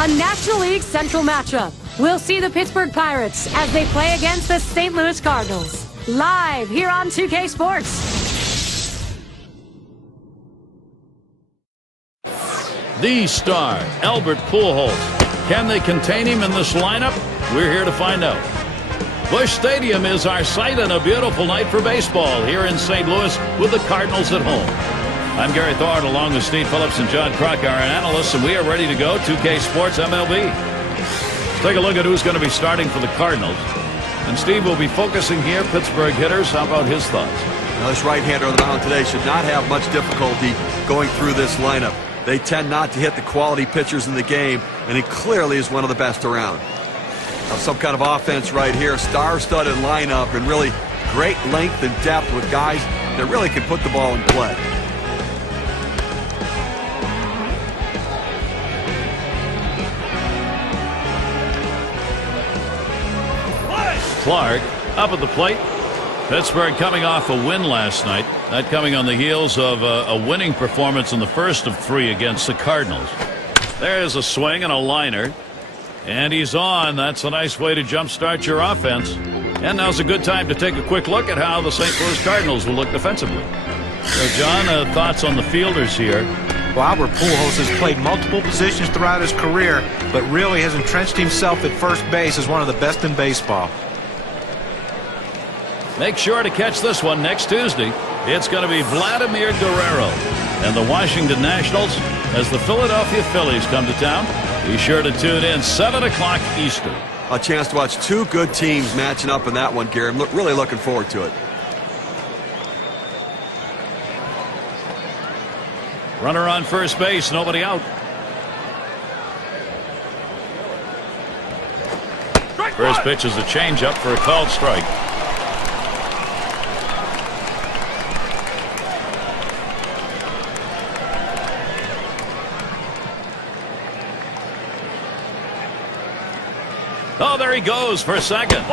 A National League Central matchup. We'll see the Pittsburgh Pirates as they play against the St. Louis Cardinals. Live here on 2K Sports. The star, Albert Pujols. Can they contain him in this lineup? We're here to find out. Busch Stadium is our site on a beautiful night for baseball here in St. Louis with the Cardinals at home. I'm Gary Thorne along with Steve Phillips and John Kruk, our analysts, and we are ready to go. 2K Sports MLB. Let's take a look at who's going to be starting for the Cardinals. And Steve will be focusing here. Pittsburgh hitters. How about his thoughts? Now, this right-hander on the mound today should not have much difficulty going through this lineup. They tend not to hit the quality pitchers in the game, and he clearly is one of the best around. Now, some kind of offense right here. Star-studded lineup and really great length and depth with guys that really can put the ball in play. Clarke up at the plate. Pittsburgh coming off a win last night. That coming on the heels of a winning performance in the first of 3 against the Cardinals. There's a swing and a liner. And he's on. That's a nice way to jumpstart your offense. And now's a good time to take a quick look at how the St. Louis Cardinals will look defensively. So, John, thoughts on the fielders here? Well, Albert Pujols has played multiple positions throughout his career, but really has entrenched himself at first base as one of the best in baseball. Make sure to catch this one next Tuesday. It's going to be Vladimir Guerrero and the Washington Nationals as the Philadelphia Phillies come to town. Be sure to tune in 7 o'clock Eastern. A chance to watch 2 good teams matching up in that one, Gary. I'm really looking forward to it. Runner on first base, nobody out. First pitch is a changeup for a called strike. Oh, there he goes for second.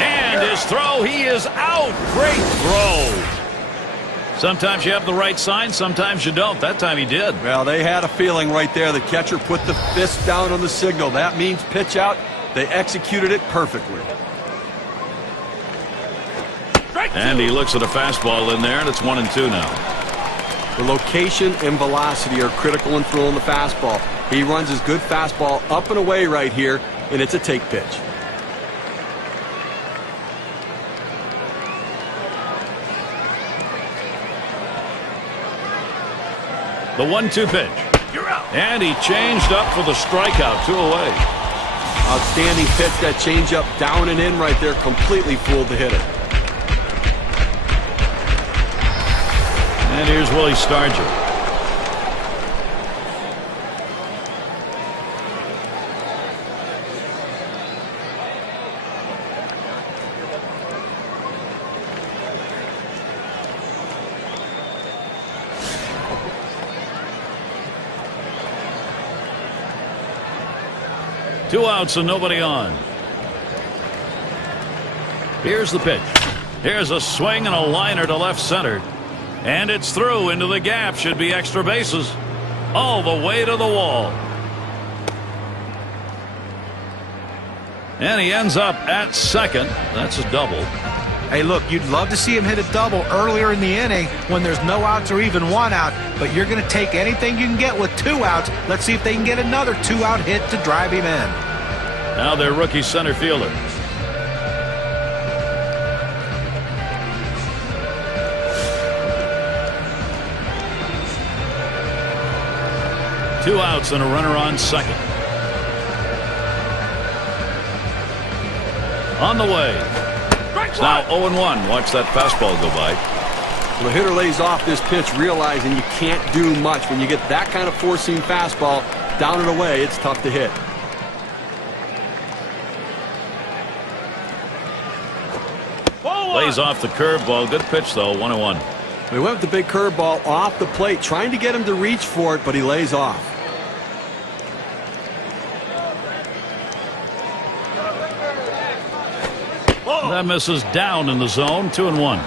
And his throw, he is out. Great throw. Sometimes you have the right sign, sometimes you don't. That time he did. Well, they had a feeling right there. The catcher put the fist down on the signal. That means pitch out. They executed it perfectly. And he looks at a fastball in there, and it's 1-2 now. The location and velocity are critical in throwing the fastball. He runs his good fastball up and away right here, and it's a take pitch. The 1-2 pitch. You're out. And he changed up for the strikeout. 2 away. Outstanding pitch. That changeup down and in right there completely fooled the hitter. And here's Willie Stargell. Two outs and nobody on. Here's the pitch. Here's a swing and a liner to left center. And it's through into the gap. Should be extra bases. All the way to the wall. And he ends up at second. That's a double. Hey, look, you'd love to see him hit a double earlier in the inning when there's no outs or even 1 out, but you're going to take anything you can get with 2 outs. Let's see if they can get another 2-out hit to drive him in. Now their rookie center fielder. Two outs and a runner on second. On the way. It's now 0-1. Watch that fastball go by. Well, the hitter lays off this pitch realizing you can't do much. When you get that kind of four-seam fastball down and away, it's tough to hit. Lays off the curveball. Good pitch, though. 1-1. They went with the big curveball off the plate, trying to get him to reach for it, but he lays off. That misses down in the zone. 2-1.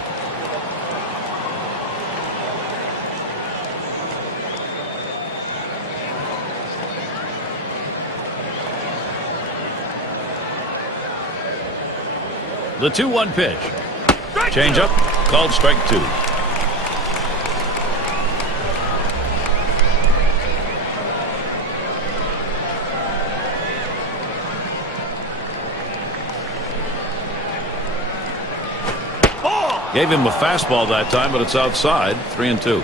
The 2-1 pitch. Change up. Called strike 2. Gave him a fastball that time, but it's outside. 3-2.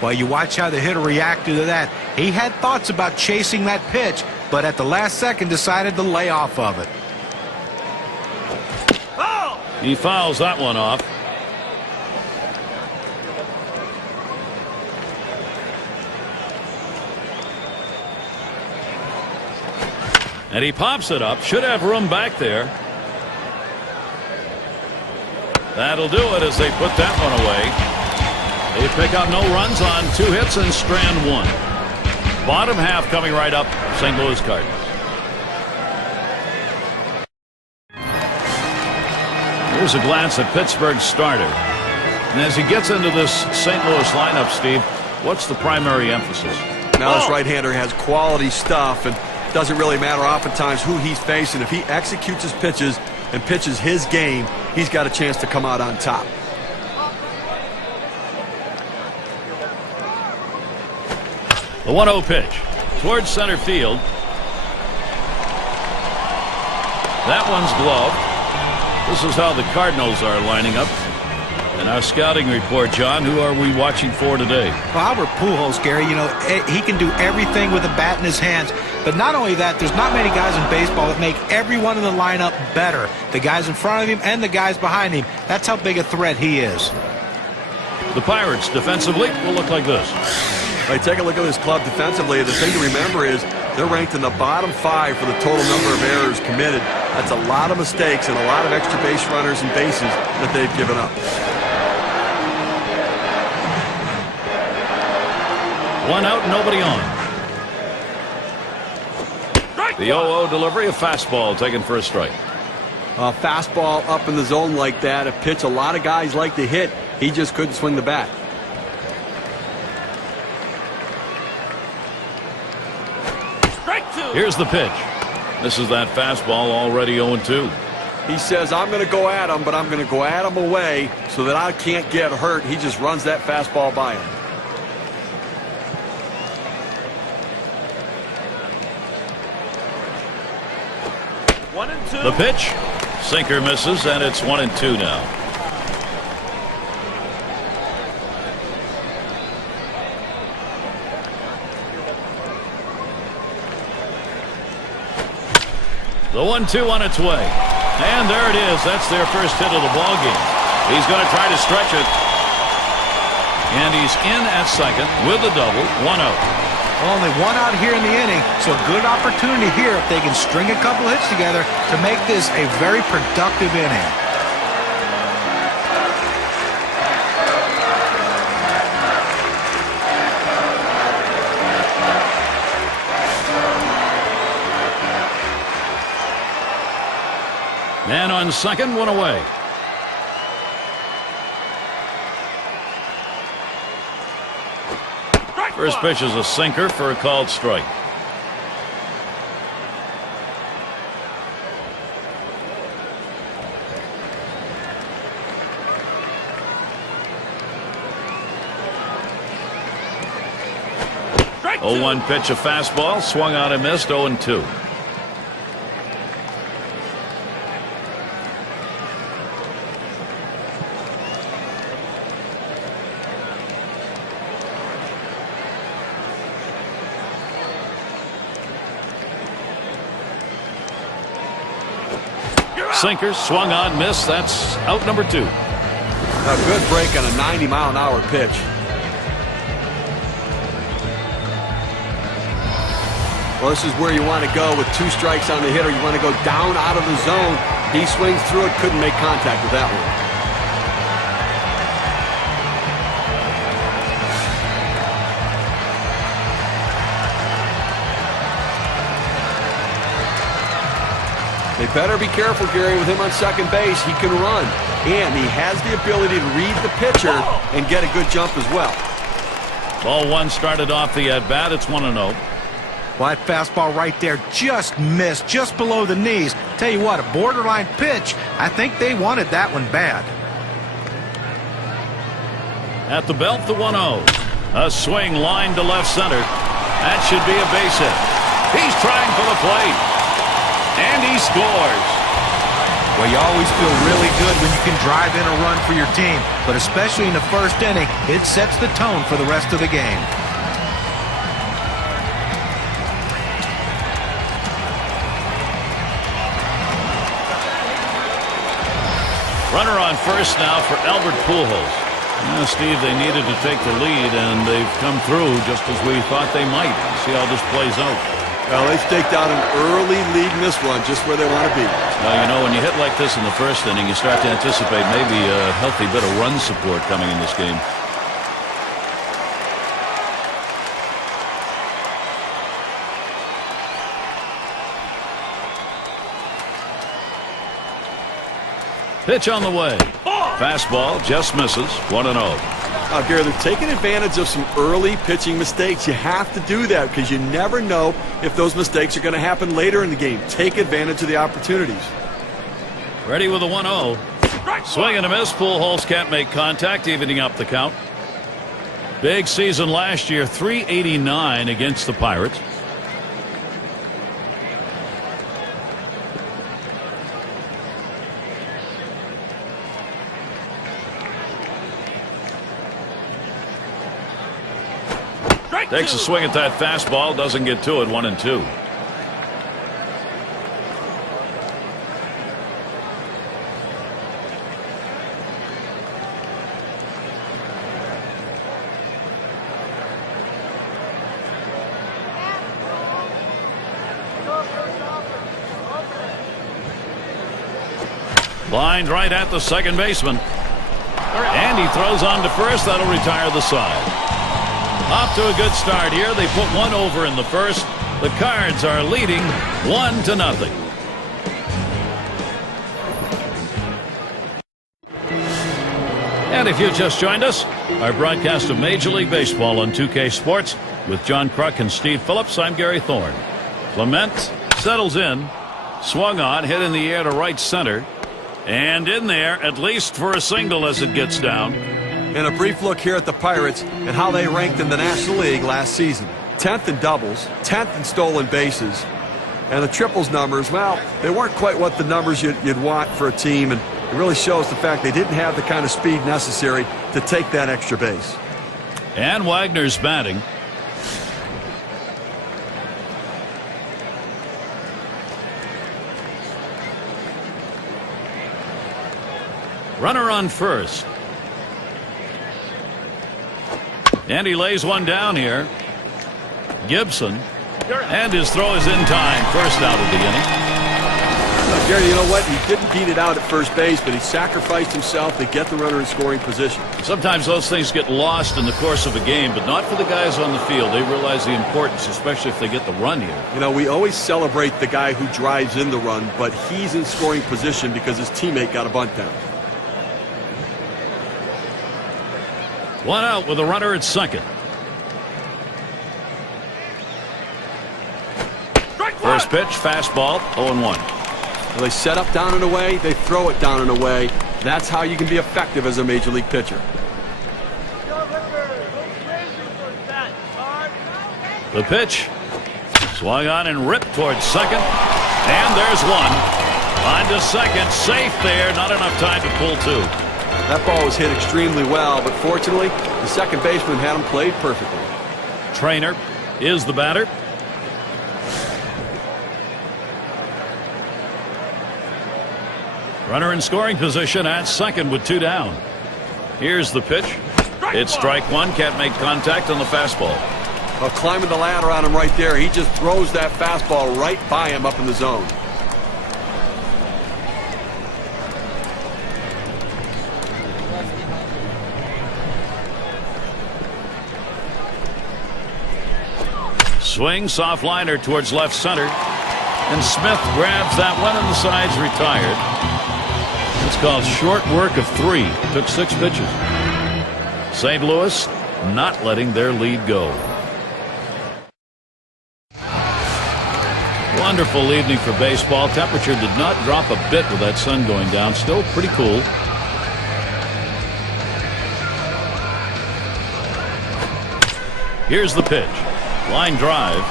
Well, you watch how the hitter reacted to that. He had thoughts about chasing that pitch, but at the last second decided to lay off of it. He fouls that one off. And he pops it up. Should have room back there. That'll do it as they put that one away. They pick up no runs on 2 hits and strand 1. Bottom half coming right up. St. Louis Cardinals. Here's a glance at Pittsburgh's starter. And as he gets into this St. Louis lineup, Steve, what's the primary emphasis? Now this right-hander has quality stuff, and doesn't really matter oftentimes who he's facing. If he executes his pitches and pitches his game, he's got a chance to come out on top. The 1-0 pitch towards center field. That one's gloved. This is how the Cardinals are lining up. And our scouting report, John, who are we watching for today? Well, Albert Pujols, Gary, you know, he can do everything with a bat in his hands. But not only that, there's not many guys in baseball that make everyone in the lineup better. The guys in front of him and the guys behind him. That's how big a threat he is. The Pirates defensively will look like this. Hey, take a look at this club defensively. The thing to remember is they're ranked in the bottom 5 for the total number of errors committed. That's a lot of mistakes and a lot of extra base runners and bases that they've given up. 1 out, nobody on. The 0-0 delivery, a fastball taken for a strike. A fastball up in the zone like that, a pitch a lot of guys like to hit. He just couldn't swing the bat. Here's the pitch. This is that fastball, already 0-2. He says, I'm going to go at him, but I'm going to go at him away so that I can't get hurt. He just runs that fastball by him. The pitch. Sinker misses, and it's 1-2 now. The 1-2 on its way. And there it is. That's their first hit of the ball game. He's going to try to stretch it. And he's in at second with a double. 1-0. Only 1 out here in the inning, so a good opportunity here if they can string a couple hits together to make this a very productive inning. Man on second, 1 away. First pitch is a sinker for a called strike. Strike 0-1 pitch, a fastball, swung on and missed. 0-2. Sinker, swung on, missed. That's out number 2. A good break on a 90-mile-an-hour pitch. Well, this is where you want to go with 2 strikes on the hitter. You want to go down out of the zone. He swings through it, couldn't make contact with that one. They better be careful, Gary, with him on second base. He can run, and he has the ability to read the pitcher and get a good jump as well. Ball 1 started off the at-bat. It's 1-0. Well, that fastball right there just missed, just below the knees. Tell you what, a borderline pitch. I think they wanted that one bad. At the belt, the 1-0. A swing line to left center. That should be a base hit. He's trying for the plate. And he scores. Well, you always feel really good when you can drive in a run for your team. But especially in the first inning, it sets the tone for the rest of the game. Runner on first now for Albert Pujols. Steve, they needed to take the lead, and they've come through just as we thought they might. See how this plays out. Well, they staked out an early lead in this one, just where they want to be. Well, you know, when you hit like this in the first inning, you start to anticipate maybe a healthy bit of run support coming in this game. Pitch on the way. Fastball just misses. 1-0. Gary, they're taking advantage of some early pitching mistakes. You have to do that because you never know if those mistakes are going to happen later in the game. Take advantage of the opportunities. Ready with a 1-0. Swing and a miss. Pujols can't make contact, evening up the count. Big season last year, 389 against the Pirates. Takes a swing at that fastball, doesn't get to it. 1-2. Lined right at the second baseman. And he throws on to first. That'll retire the side. Off to a good start here. They put one over in the first. The Cards are leading 1-0. And if you just joined us, our broadcast of Major League Baseball on 2K Sports with John Kruk and Steve Phillips. I'm Gary Thorne. Clement settles in, swung on, hit in the air to right center, and in there at least for a single as it gets down. And a brief look here at the Pirates and how they ranked in the National League last season. 10th in doubles, 10th in stolen bases. And the triples numbers, well, they weren't quite what the numbers you'd want for a team. And it really shows the fact they didn't have the kind of speed necessary to take that extra base. And Wagner's batting. Runner on first. And he lays one down here. Gibson. And his throw is in time. First out of the inning. Gary, you know what? He didn't beat it out at first base, but he sacrificed himself to get the runner in scoring position. Sometimes those things get lost in the course of a game, but not for the guys on the field. They realize the importance, especially if they get the run here. You know, we always celebrate the guy who drives in the run, but he's in scoring position because his teammate got a bunt down. One out with a runner at second. First pitch, fastball, 0-1. Well, they set up down and away, they throw it down and away. That's how you can be effective as a major league pitcher. The pitch, swung on and ripped towards second. And there's one. On to second, safe there, not enough time to pull two. That ball was hit extremely well, but fortunately, the second baseman had him played perfectly. Traynor is the batter. Runner in scoring position at second with two down. Here's the pitch. It's strike one. Can't make contact on the fastball. Well, climbing the ladder on him right there. He just throws that fastball right by him up in the zone. Swing, soft liner towards left center. And Smith grabs that one, and the side's retired. It's called short work of three. Took 6 pitches. St. Louis not letting their lead go. Wonderful evening for baseball. Temperature did not drop a bit with that sun going down. Still pretty cool. Here's the pitch. Line drive.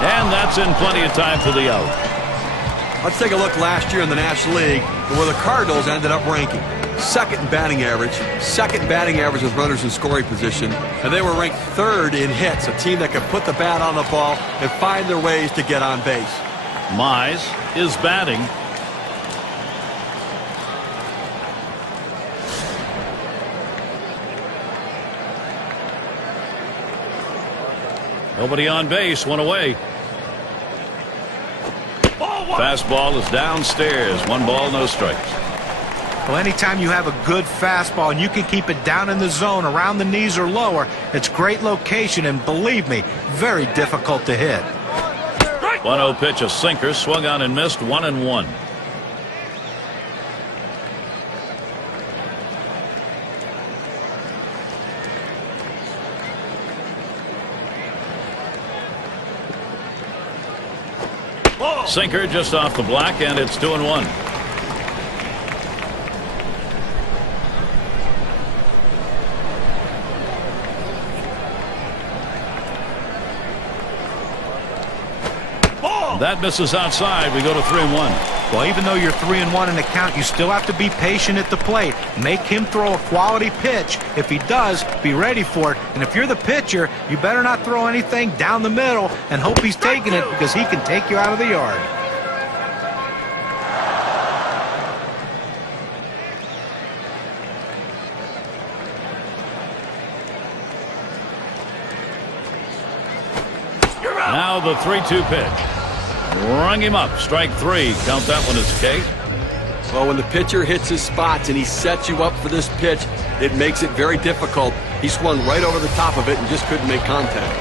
And that's in plenty of time for the out. Let's take a look last year in the National League where the Cardinals ended up ranking. Second in batting average. Second in batting average with runners in scoring position. And they were ranked third in hits. A team that could put the bat on the ball and find their ways to get on base. Mize is batting. Nobody on base, one away. Fastball is downstairs. 1 ball, no strikes. Well, anytime you have a good fastball and you can keep it down in the zone around the knees or lower, it's great location, and believe me, very difficult to hit. 1-0 pitch, a sinker, swung on and missed. 1-1. Sinker just off the black, and it's 2-1. That misses outside. We go to 3-1. Well, even though you're 3-1 in the count, you still have to be patient at the plate. Make him throw a quality pitch. If he does, be ready for it. And if you're the pitcher, you better not throw anything down the middle and hope he's taking it, because he can take you out of the yard. Now the 3-2 pitch. Rung him up. Strike 3. Count that one as K. Well, when the pitcher hits his spots and he sets you up for this pitch, it makes it very difficult. He swung right over the top of it and just couldn't make contact.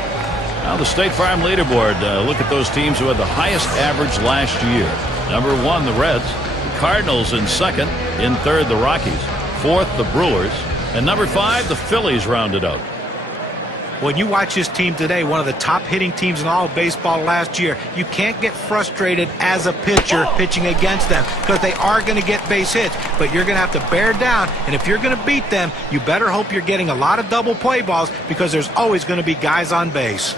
Now the State Farm leaderboard. Look at those teams who had the highest average last year. Number 1, the Reds. The Cardinals in second. In third, the Rockies. Fourth, the Brewers. And number 5, the Phillies rounded out. When you watch this team today, one of the top hitting teams in all of baseball last year, you can't get frustrated as a pitcher pitching against them, because they are going to get base hits, but you're going to have to bear down. And if you're going to beat them, you better hope you're getting a lot of double play balls, because there's always going to be guys on base.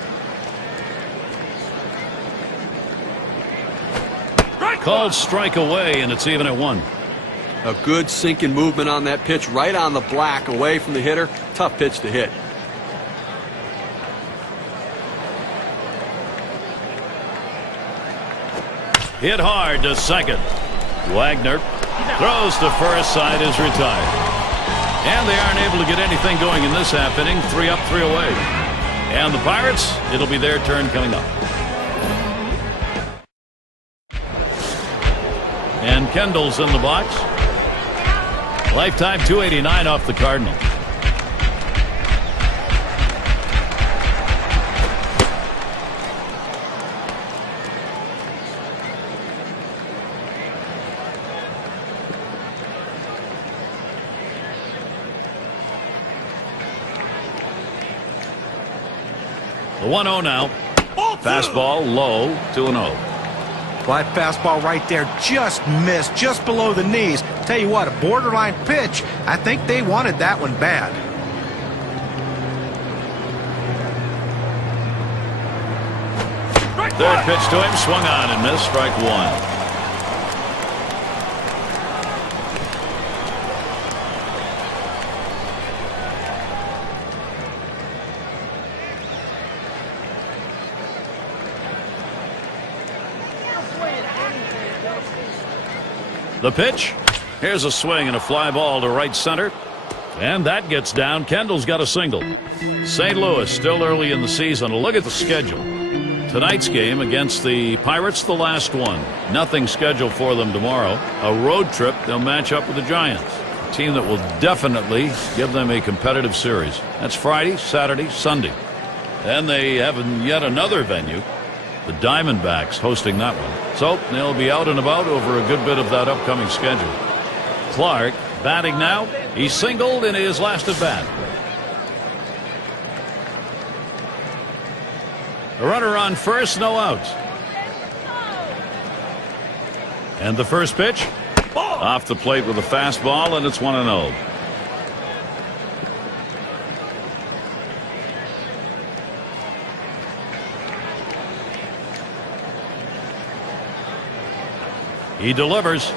Called strike away, and it's even at 1. A good sinking movement on that pitch, right on the black, away from the hitter. Tough pitch to hit. Hit hard to second. Wagner throws to first. Side is retired. And they aren't able to get anything going in this half inning. 3 up, 3 away. And the Pirates, it'll be their turn coming up. And Kendall's in the box. Lifetime 289 off the Cardinals. The 1-0 now. Fastball low, 2-0. Well, that fastball right there just missed, just below the knees. Tell you what, a borderline pitch. I think they wanted that one bad. Third pitch to him, swung on and missed. Strike 1. The pitch. Here's a swing and a fly ball to right center. And that gets down. Kendall's got a single. St. Louis still early in the season. Look at the schedule. Tonight's game against the Pirates, the last one. Nothing scheduled for them tomorrow. A road trip. They'll match up with the Giants. A team that will definitely give them a competitive series. That's Friday, Saturday, Sunday. Then they have yet another venue. The Diamondbacks hosting that one. So they'll be out and about over a good bit of that upcoming schedule. Clarke batting now. He singled in his last at bat. A runner on first, no outs. And the first pitch off the plate with a fastball, and it's 1-0. He delivers.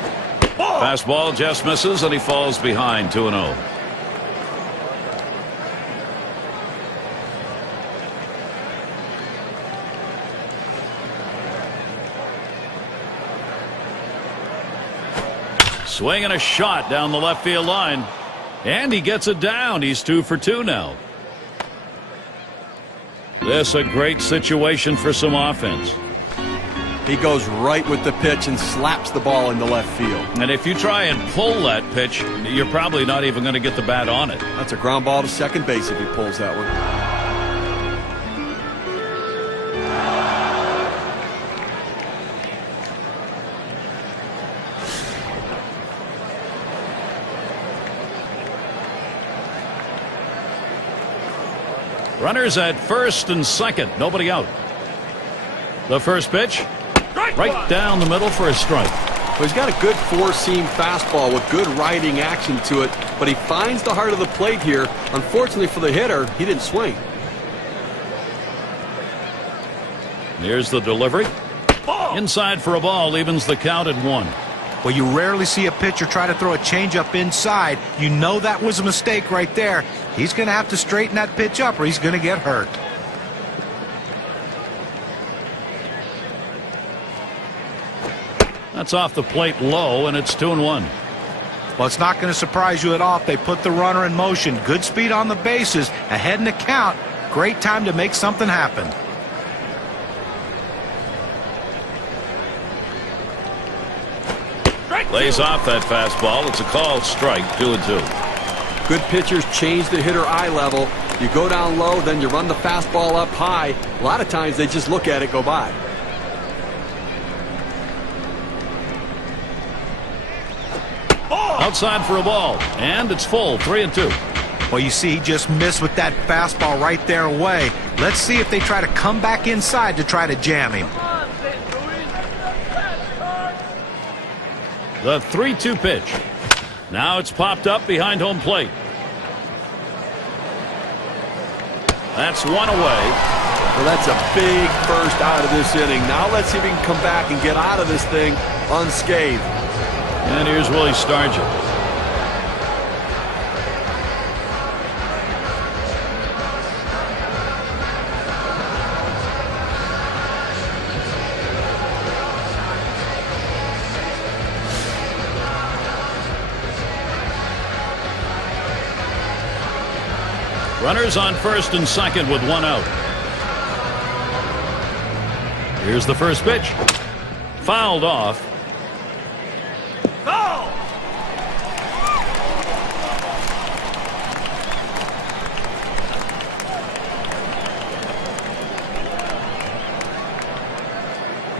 Fastball just misses, and he falls behind 2-0. Swing and a shot down the left field line. And he gets it down. He's 2 for 2 now. This a great situation for some offense. He goes right with the pitch and slaps the ball into left field. And if you try and pull that pitch, you're probably not even going to get the bat on it. That's a ground ball to second base if he pulls that one. Runners at first and second. Nobody out. The first pitch. Right down the middle for a strike. Well, he's got a good four-seam fastball with good riding action to it, but he finds the heart of the plate here. Unfortunately for the hitter, he didn't swing. Here's the delivery. Inside for a ball, evens the count at 1. Well, you rarely see a pitcher try to throw a changeup inside. You know that was a mistake right there. He's going to have to straighten that pitch up or he's going to get hurt. That's off the plate low, and it's 2-1. Well, it's not going to surprise you at all if they put the runner in motion. Good speed on the bases, ahead in the count. Great time to make something happen. Lays off that fastball. It's a called strike, 2-2. Good pitchers change the hitter eye level. You go down low, then you run the fastball up high. A lot of times they just look at it go by. Outside for a ball, and it's full, 3-2. Well, you see, he just missed with that fastball right there away. Let's see if they try to come back inside to try to jam him. The 3-2 pitch. Now it's popped up behind home plate. That's one away. Well, that's a big first out of this inning. Now let's see if he can come back and get out of this thing unscathed. And here's Willie Stargell. Runners on first and second with 1 out. Here's the first pitch. Fouled off.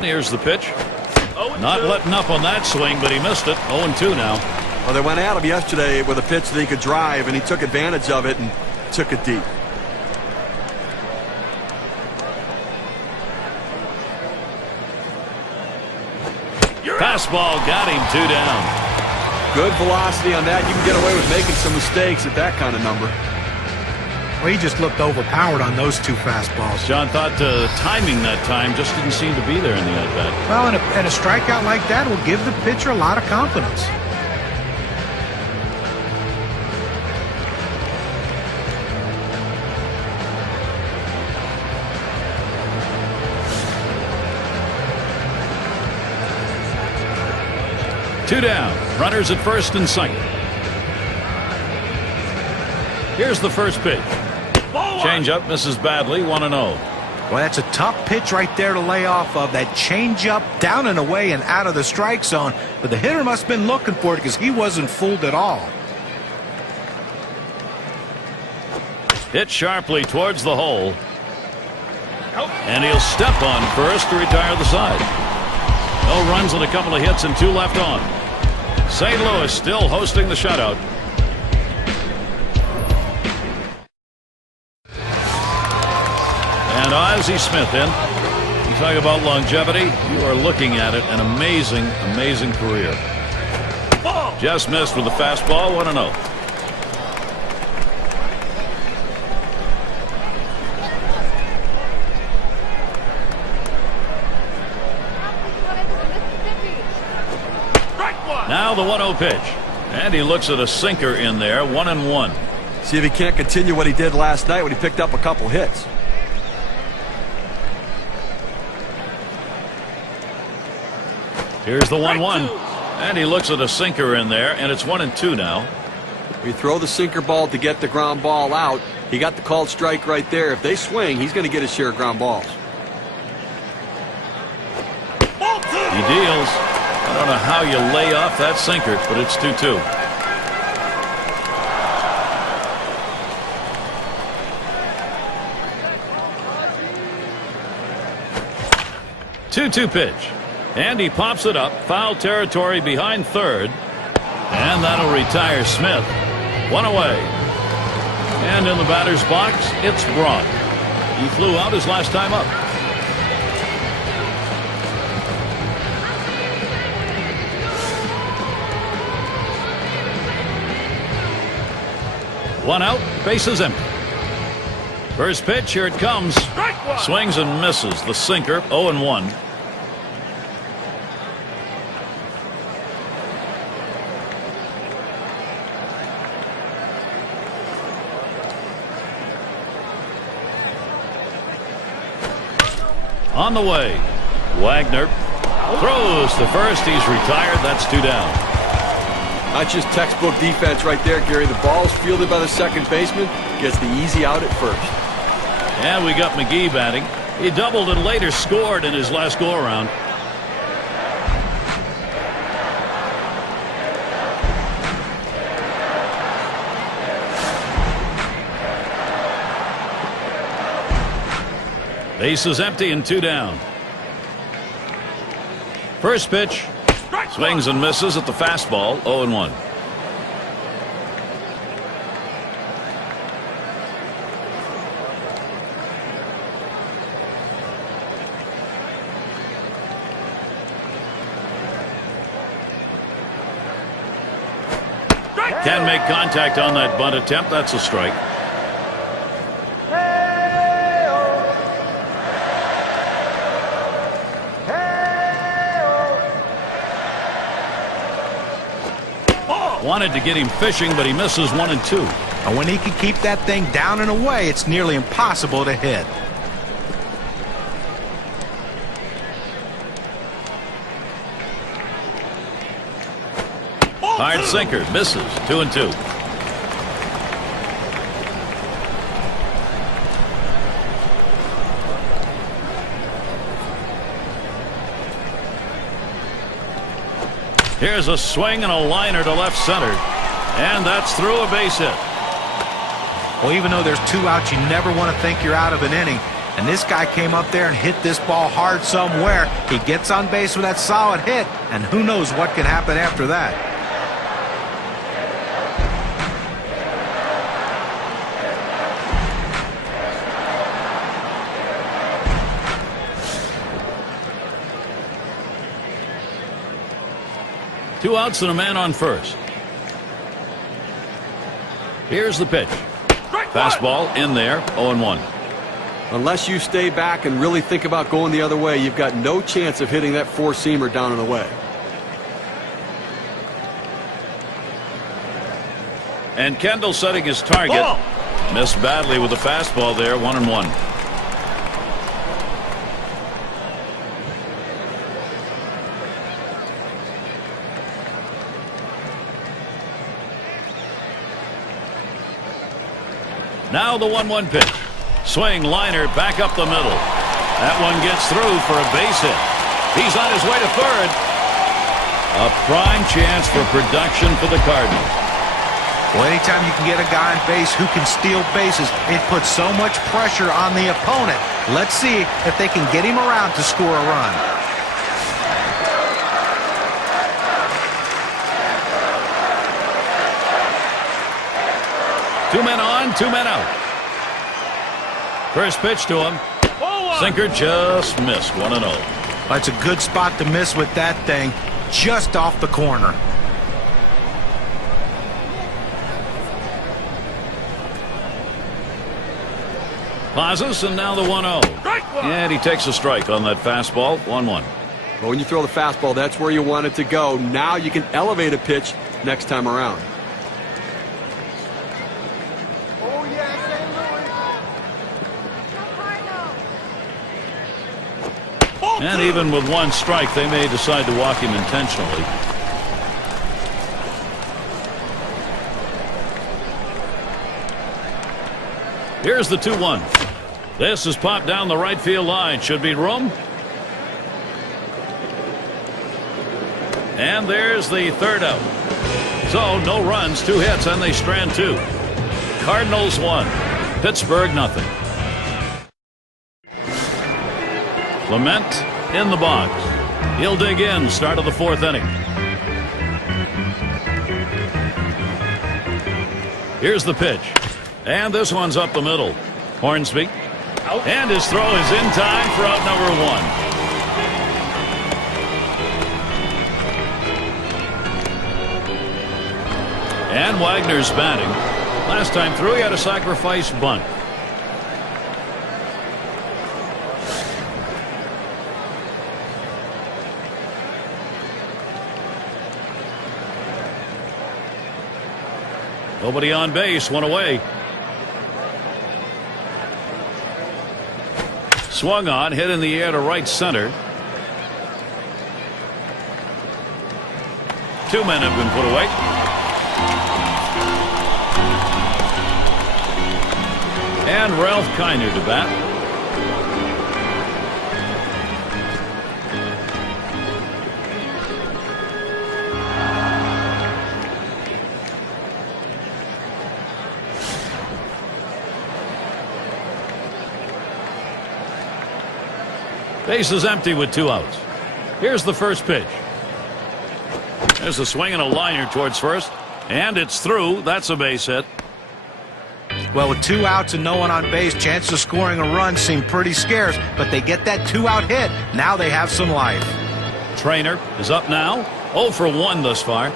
Here's the pitch. Not letting up on that swing, but he missed it. 0-2 now. Well, they went at him yesterday with a pitch that he could drive, and he took advantage of it and took it deep. Fastball got him 2 down. Good velocity on that. You can get away with making some mistakes at that kind of number. Well, he just looked overpowered on those 2 fastballs. John thought timing that time just didn't seem to be there in the at-bat. Well, and a strikeout like that will give the pitcher a lot of confidence. Two down. Runners at first and second. Here's the first pitch. Change-up misses badly, 1-0. Well, that's a tough pitch right there to lay off of. That change-up down and away and out of the strike zone. But the hitter must have been looking for it because he wasn't fooled at all. Hit sharply towards the hole. And he'll step on first to retire the side. No runs and a couple of hits and 2 left on. St. Louis still hosting the shutout. And Ozzie Smith in. He's Talk about longevity. You are looking at it. An amazing, amazing career. Just missed with the fastball. 1-0. Now the 1-0 pitch. And he looks at a sinker in there. 1-1. See if he can't continue what he did last night when he picked up a couple hits. Here's the 1-1. And he looks at a sinker in there, and it's 1-2 now. We throw the sinker ball to get the ground ball out. He got the called strike right there. If they swing, he's going to get his share of ground balls. He deals. I don't know how you lay off that sinker, but it's 2-2. Two-two pitch. And he pops it up. Foul territory behind third. And that'll retire Smith. One away. And in the batter's box, it's Braun. He flew out his last time up. One out, bases empty. First pitch, here it comes. Swings and misses. The sinker, 0-1. On the way, Wagner throws to first. He's retired. That's 2 down. Not just textbook defense right there, Gary. The ball's fielded by the second baseman. Gets the easy out at first. And we got McGee batting. He doubled and later scored in his last go-around. Base is empty and 2 down. First pitch. Swings and misses at the fastball. 0-1. Can make contact on that bunt attempt. That's a strike. Wanted to get him fishing, but he misses 1 and 2. And when he can keep that thing down and away, it's nearly impossible to hit. Hard sinker, misses. 2 and 2. Here's a swing and a liner to left center. And that's through, a base hit. Well, even though there's 2 outs, you never want to think you're out of an inning. And this guy came up there and hit this ball hard somewhere. He gets on base with that solid hit, and who knows what can happen after that. Two outs and a man on first. Here's the pitch. Fastball in there, 0-1. Unless you stay back and really think about going the other way, you've got no chance of hitting that four-seamer down and away. And Kendall setting his target. Ball. Missed badly with the fastball there, 1-1. Now the 1-1 pitch. Swing, liner, back up the middle. That one gets through for a base hit. He's on his way to third. A prime chance for production for the Cardinals. Well, anytime you can get a guy on base who can steal bases, it puts so much pressure on the opponent. Let's see if they can get him around to score a run. Two men on, two men out. First pitch to him. Sinker just missed. 1-0. That's a good spot to miss with that thing, just off the corner. Pauses, and now the 1-0. And he takes a strike on that fastball. 1-1. Well, when you throw the fastball, that's where you want it to go. Now you can elevate a pitch next time around. Oh, yeah, St. Louis. And even with one strike, they may decide to walk him intentionally. Here's the 2-1. This is popped down the right field line. Should be room. And there's the third out. So no runs, 2 hits, and they strand 2. Cardinals 1, Pittsburgh nothing. Clement in the box. He'll dig in, start of the 4th inning. Here's the pitch. And this one's up the middle. Hornsby. And his throw is in time for out number 1. And Wagner's batting. Last time through, he had a sacrifice bunt. Nobody on base, 1 away. Swung on, hit in the air to right center. 2 men have been put away. And Ralph Kiner to bat. Base is empty with 2 outs. Here's the first pitch. There's a swing and a liner towards first. And it's through. That's a base hit. Well, with 2 outs and no one on base, chances of scoring a run seem pretty scarce, but they get that 2-out hit. Now they have some life. Traynor is up now. 0 for 1 thus far.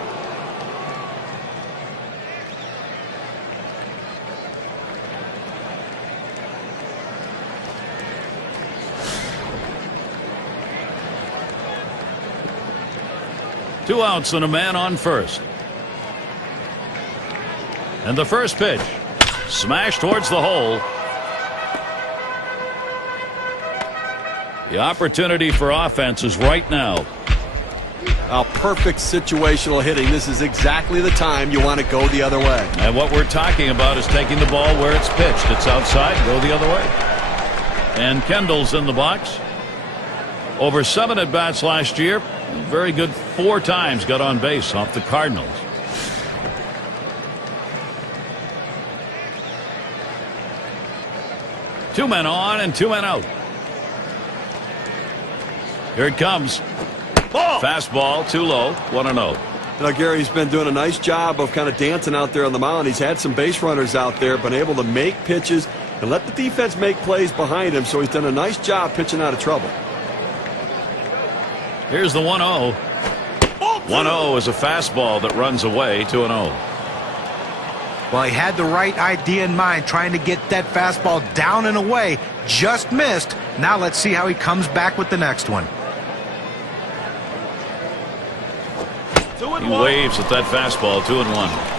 Two outs and a man on first. And the first pitch. Smash towards the hole. The opportunity for offense is right now. A perfect situational hitting. This is exactly the time you want to go the other way. And what we're talking about is taking the ball where it's pitched. It's outside, go the other way. And Kendall's in the box. Over 7 at-bats last year. Very good 4 times got on base off the Cardinals. Two men on and 2 men out. Here it comes. Ball. Fastball too low. 1-0. You know, Gary's been doing a nice job of kind of dancing out there on the mound. He's had some base runners out there, been able to make pitches and let the defense make plays behind him. So he's done a nice job pitching out of trouble. Here's the 1-0. 1-0 is a fastball that runs away. 2-0. Well, he had the right idea in mind, trying to get that fastball down and away. Just missed. Now let's see how he comes back with the next one. He waves at that fastball. 2-1.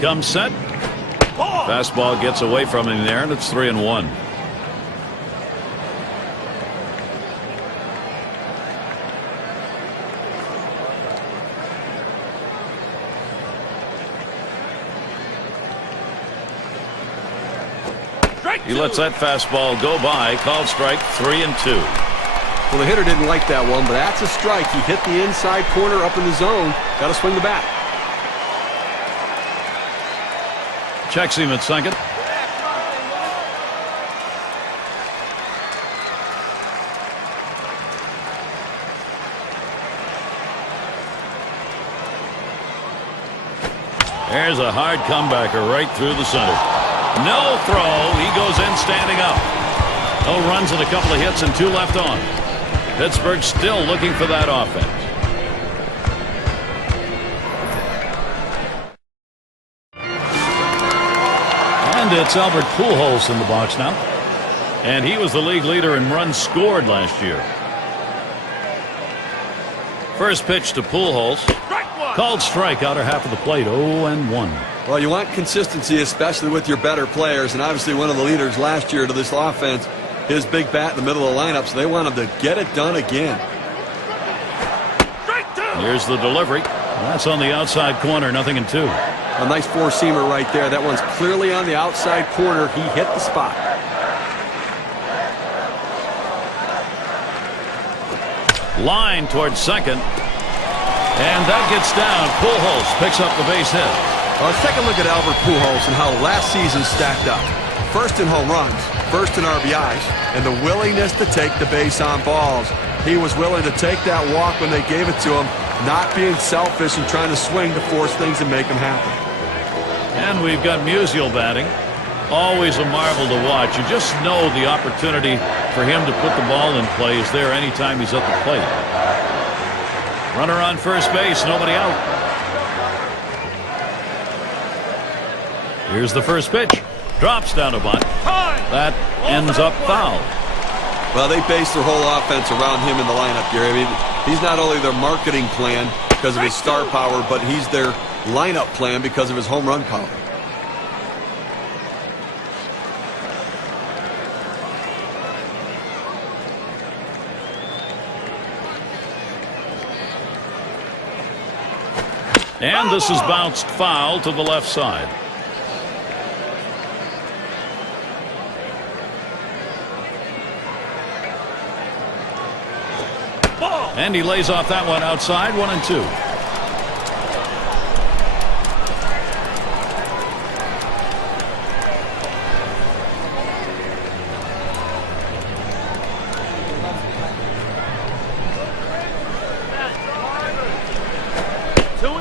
Comes set. Fastball gets away from him there, and it's 3-1. He lets that fastball go by. Called strike. 3-2. Well, the hitter didn't like that one, but that's a strike. He hit the inside corner up in the zone. Got to swing the bat. Checks him at second. There's a hard comebacker right through the center. No throw. He goes in standing up. No runs and a couple of hits and 2 left on. Pittsburgh still looking for that offense. And it's Albert Pujols in the box now. And he was the league leader in runs scored last year. First pitch to Pujols. Called strike, outer half of the plate, 0-1. Well, you want consistency, especially with your better players, and obviously one of the leaders last year to this offense, his big bat in the middle of the lineup, so they want him to get it done again. Here's the delivery. That's on the outside corner, 0-2. A nice four-seamer right there. That one's clearly on the outside corner. He hit the spot. Line towards second. And that gets down. Pujols picks up the base hit. Well, let's take a look at Albert Pujols and how last season stacked up. First in home runs, first in RBIs, and the willingness to take the base on balls. He was willing to take that walk when they gave it to him, not being selfish and trying to swing to force things and make them happen. And we've got Musial batting. Always a marvel to watch. You just know the opportunity for him to put the ball in play is there anytime he's at the plate. Runner on first base, nobody out. Here's the first pitch. Drops down a bunt. That ends up foul. Well, they base their whole offense around him in the lineup, Gary. I mean, he's not only their marketing plan because of his star power, but he's their lineup plan because of his home run power. And this is bounced foul to the left side. And he lays off that one outside, 1-2.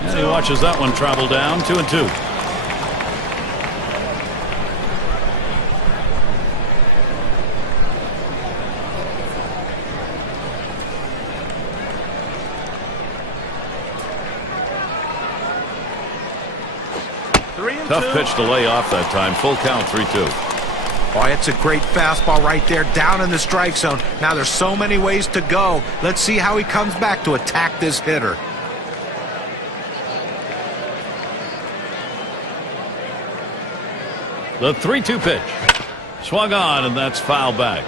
And he watches that one travel down, 2-2. Tough pitch to lay off that time. Full count, 3-2. Oh, it's a great fastball right there down in the strike zone. Now there's so many ways to go. Let's see how he comes back to attack this hitter. The 3-2 pitch. Swung on, and that's foul back.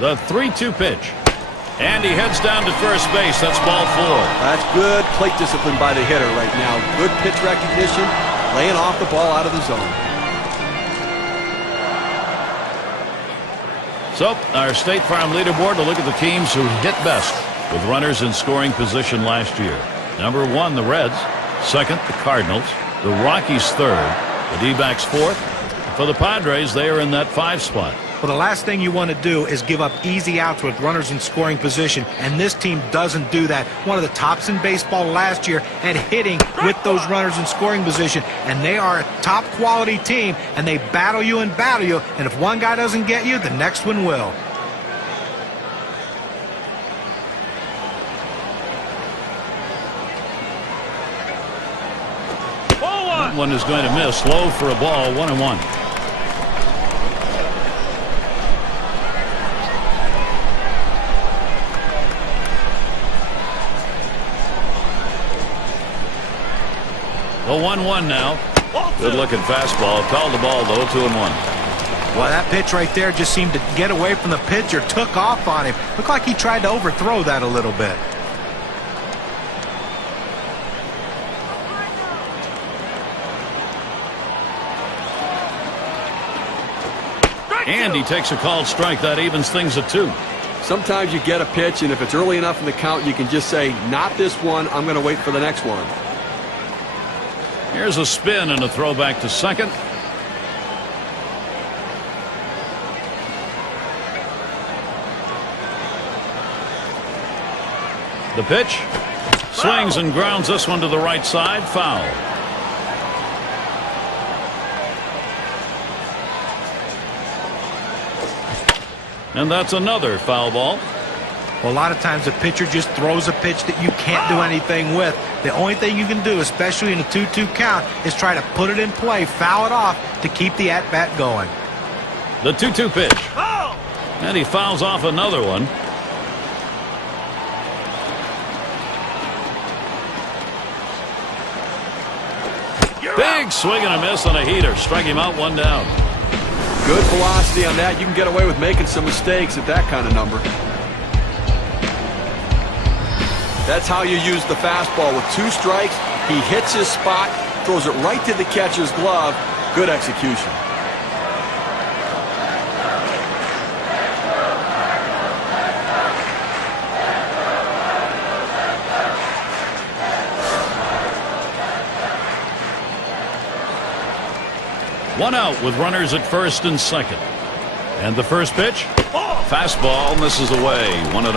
The 3-2 pitch. And he heads down to first base. That's ball 4. That's good plate discipline by the hitter right now. Good pitch recognition, laying off the ball out of the zone. So, our State Farm leaderboard to look at the teams who hit best with runners in scoring position last year. Number 1, the Reds. Second, the Cardinals. The Rockies third. The D-backs fourth. For the Padres, they are in that 5 spot. Well, the last thing you want to do is give up easy outs with runners in scoring position, and this team doesn't do that. One of the tops in baseball last year at hitting with those runners in scoring position, and they are a top quality team, and they battle you, and if one guy doesn't get you, the next one will. That one is going to miss. Low for a ball, 1-1. The 1-1 now. Good looking fastball. Called the ball though, 2-1. Well, that pitch right there just seemed to get away from the pitcher, took off on him. Looked like he tried to overthrow that a little bit. And he takes a called strike. That evens things at 2. Sometimes you get a pitch, and if it's early enough in the count, you can just say, not this one, I'm going to wait for the next one. Here's a spin and a throw back to second. The pitch. Swings and grounds this one to the right side. Foul. And that's another foul ball. Well, a lot of times the pitcher just throws a pitch that you can't do anything with. The only thing you can do, especially in a 2-2 count, is try to put it in play, foul it off to keep the at-bat going. The 2-2 pitch. And he fouls off another one. Big swing and a miss on a heater. Strike him out, one down. Good velocity on that. You can get away with making some mistakes at that kind of number. That's how you use the fastball. With 2 strikes, he hits his spot, throws it right to the catcher's glove. Good execution. One out with runners at first and second. And the first pitch. Fastball misses away. 1-0.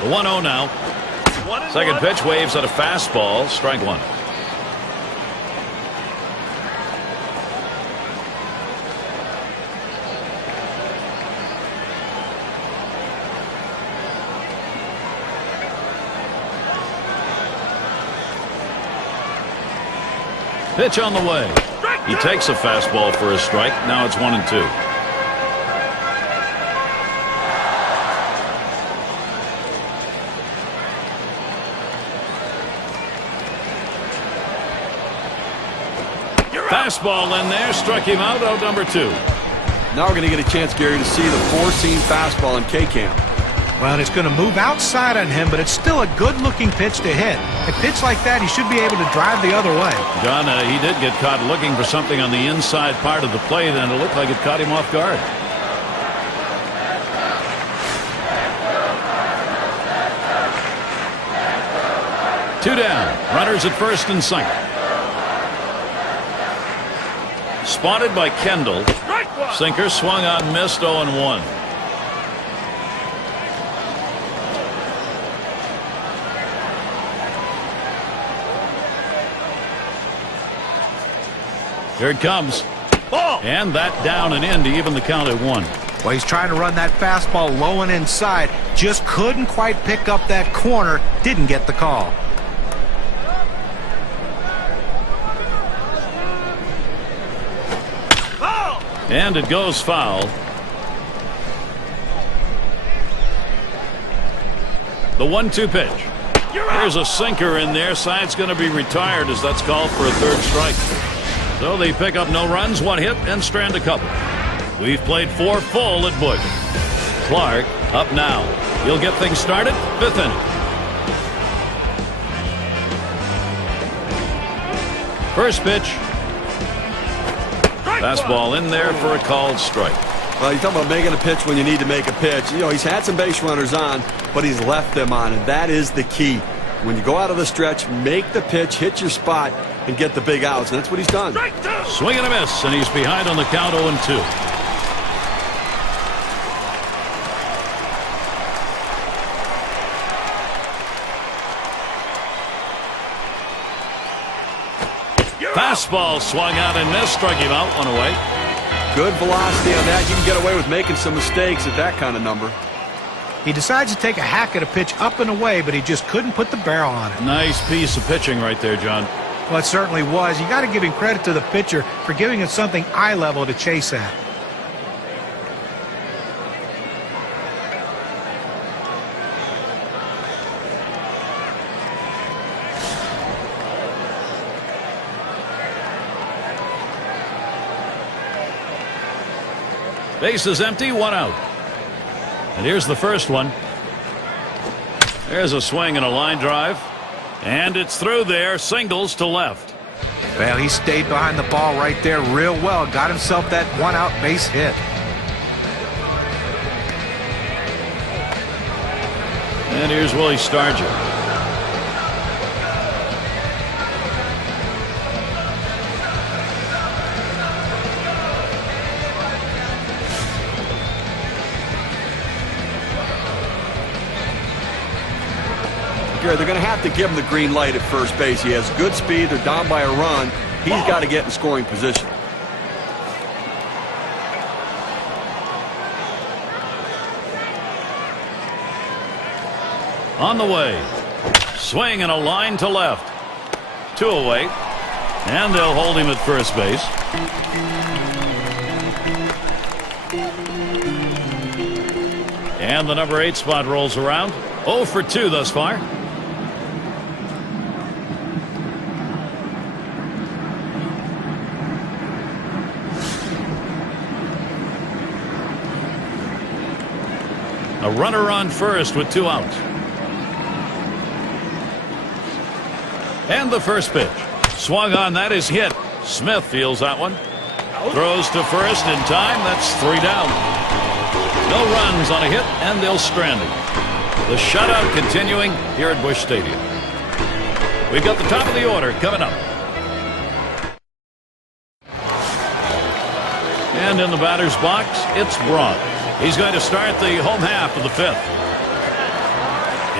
The 1-0 now. Second pitch waves at a fastball. Strike one. Pitch on the way. He takes a fastball for a strike. Now it's 1-2. Fastball in there. Struck him out. Out number 2. Now we're going to get a chance, Gary, to see the 4-seam fastball in K-Camp. Well, it's going to move outside on him, but it's still a good-looking pitch to hit. A pitch like that, he should be able to drive the other way. John, he did get caught looking for something on the inside part of the plate, and it looked like it caught him off guard. Two down. Runners at first and second. Spotted by Kendall. Sinker swung on, missed. 0-1. Here it comes. And that down and in to even the count at 1. Well, he's trying to run that fastball low and inside. Just couldn't quite pick up that corner. Didn't get the call. And it goes foul. The 1-2 pitch. There's a sinker in there. Side's going to be retired as that's called for a third strike. So they pick up no runs, 1 hit, and strand a couple. We've played 4 full at Busch. Clarke up now. He'll get things started. 5th inning. First pitch. Fastball in there for a called strike. Well, you talk about making a pitch when you need to make a pitch. You know, he's had some base runners on, but he's left them on, and that is the key. When you go out of the stretch, make the pitch, hit your spot, and get the big outs, and that's what he's done. Swing and a miss, and he's behind on the count. 0-2. Fastball swung out and missed. Struck him out. 1 away. Good velocity on that. You can get away with making some mistakes at that kind of number. He decides to take a hack at a pitch up and away, but he just couldn't put the barrel on it. Nice piece of pitching right there, John. Well, it certainly was. You got to give him credit to the pitcher for giving him something eye level to chase at. Base is empty, 1 out. And here's the first one. There's a swing and a line drive. And it's through there. Singles to left. Well, he stayed behind the ball right there real well. Got himself that 1 out base hit. And here's Willie Stargell. Gary, they're going to have to give him the green light at first base. He has good speed. They're down by a run. He's got to get in scoring position. On the way. Swing and a line to left. 2 away. And they'll hold him at first base. And the number 8 spot rolls around. 0 for 2 thus far. A runner on first with 2 outs. And the first pitch. Swung on, that is hit. Smith fields that one. Throws to first in time. That's 3 down. No runs on a hit, and they'll strand him. The shutout continuing here at Busch Stadium. We've got the top of the order coming up. And in the batter's box, it's Braun. He's going to start the home half of the 5th.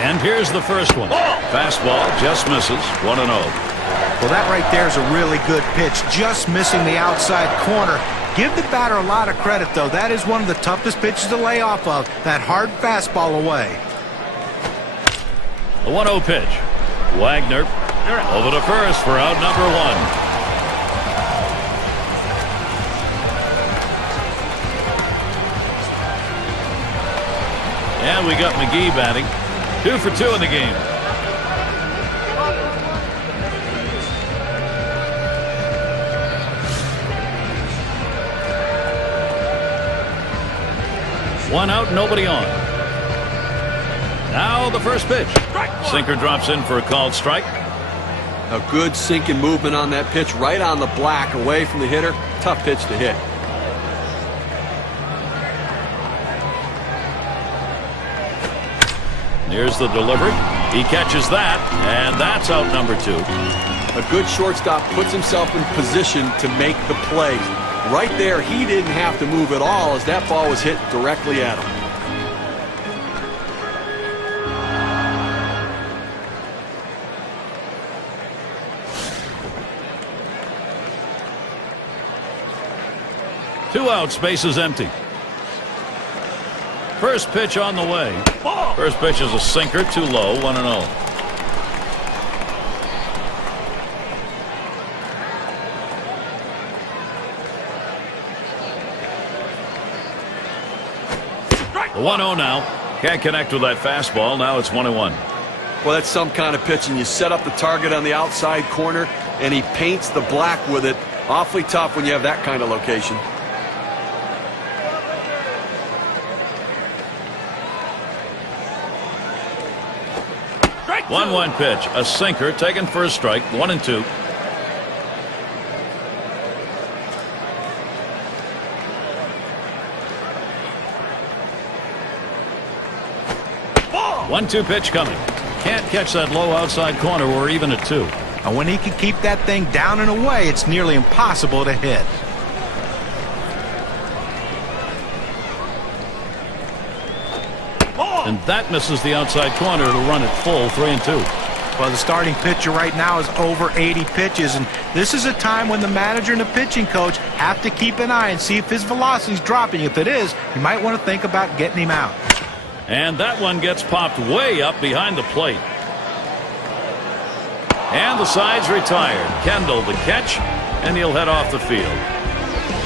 And here's the first one. Fastball just misses. 1-0. Well, that right there is a really good pitch, just missing the outside corner. Give the batter a lot of credit, though. That is one of the toughest pitches to lay off of, that hard fastball away. The 1-0 pitch. Wagner over to first for out number 1. And we got McGee batting. 2 for 2 in the game. One out, nobody on. Now the first pitch. Sinker drops in for a called strike. A good sinking movement on that pitch, right on the black, away from the hitter. Tough pitch to hit. Here's the delivery. He catches that, and that's out number 2. A good shortstop puts himself in position to make the play. Right there, he didn't have to move at all as that ball was hit directly at him. Two outs, bases empty. First pitch on the way. First pitch is a sinker, too low, 1-0. The 1-0 now. Can't connect with that fastball. Now it's 1-1. Well, that's some kind of pitch, and you set up the target on the outside corner, and he paints the black with it. Awfully tough when you have that kind of location. One pitch, a sinker, taken for a strike, 1-2. Ball. 1-2 pitch coming. Can't catch that low outside corner. We're even at 2. And when he can keep that thing down and away, it's nearly impossible to hit. And that misses the outside corner to run it full, 3-2. Well, the starting pitcher right now is over 80 pitches, and this is a time when the manager and the pitching coach have to keep an eye and see if his velocity is dropping. If it is, you might want to think about getting him out. And that one gets popped way up behind the plate. And the side's retired. Kendall the catch, and he'll head off the field.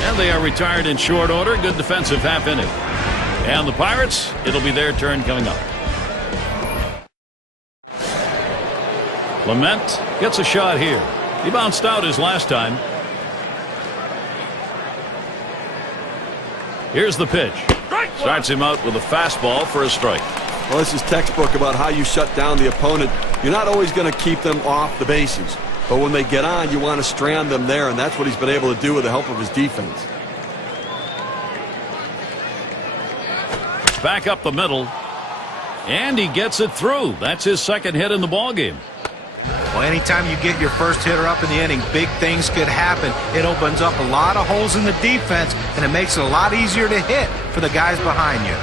And they are retired in short order. Good defensive half inning. And the Pirates, it'll be their turn coming up. Clement gets a shot here. He bounced out his last time. Here's the pitch. Starts him out with a fastball for a strike. Well, this is textbook about how you shut down the opponent. You're not always going to keep them off the bases. But when they get on, you want to strand them there, and that's what he's been able to do with the help of his defense. Back up the middle, and he gets it through. That's his second hit in the ballgame. Well, anytime you get your first hitter up in the inning, big things could happen. It opens up a lot of holes in the defense, and it makes it a lot easier to hit for the guys behind you.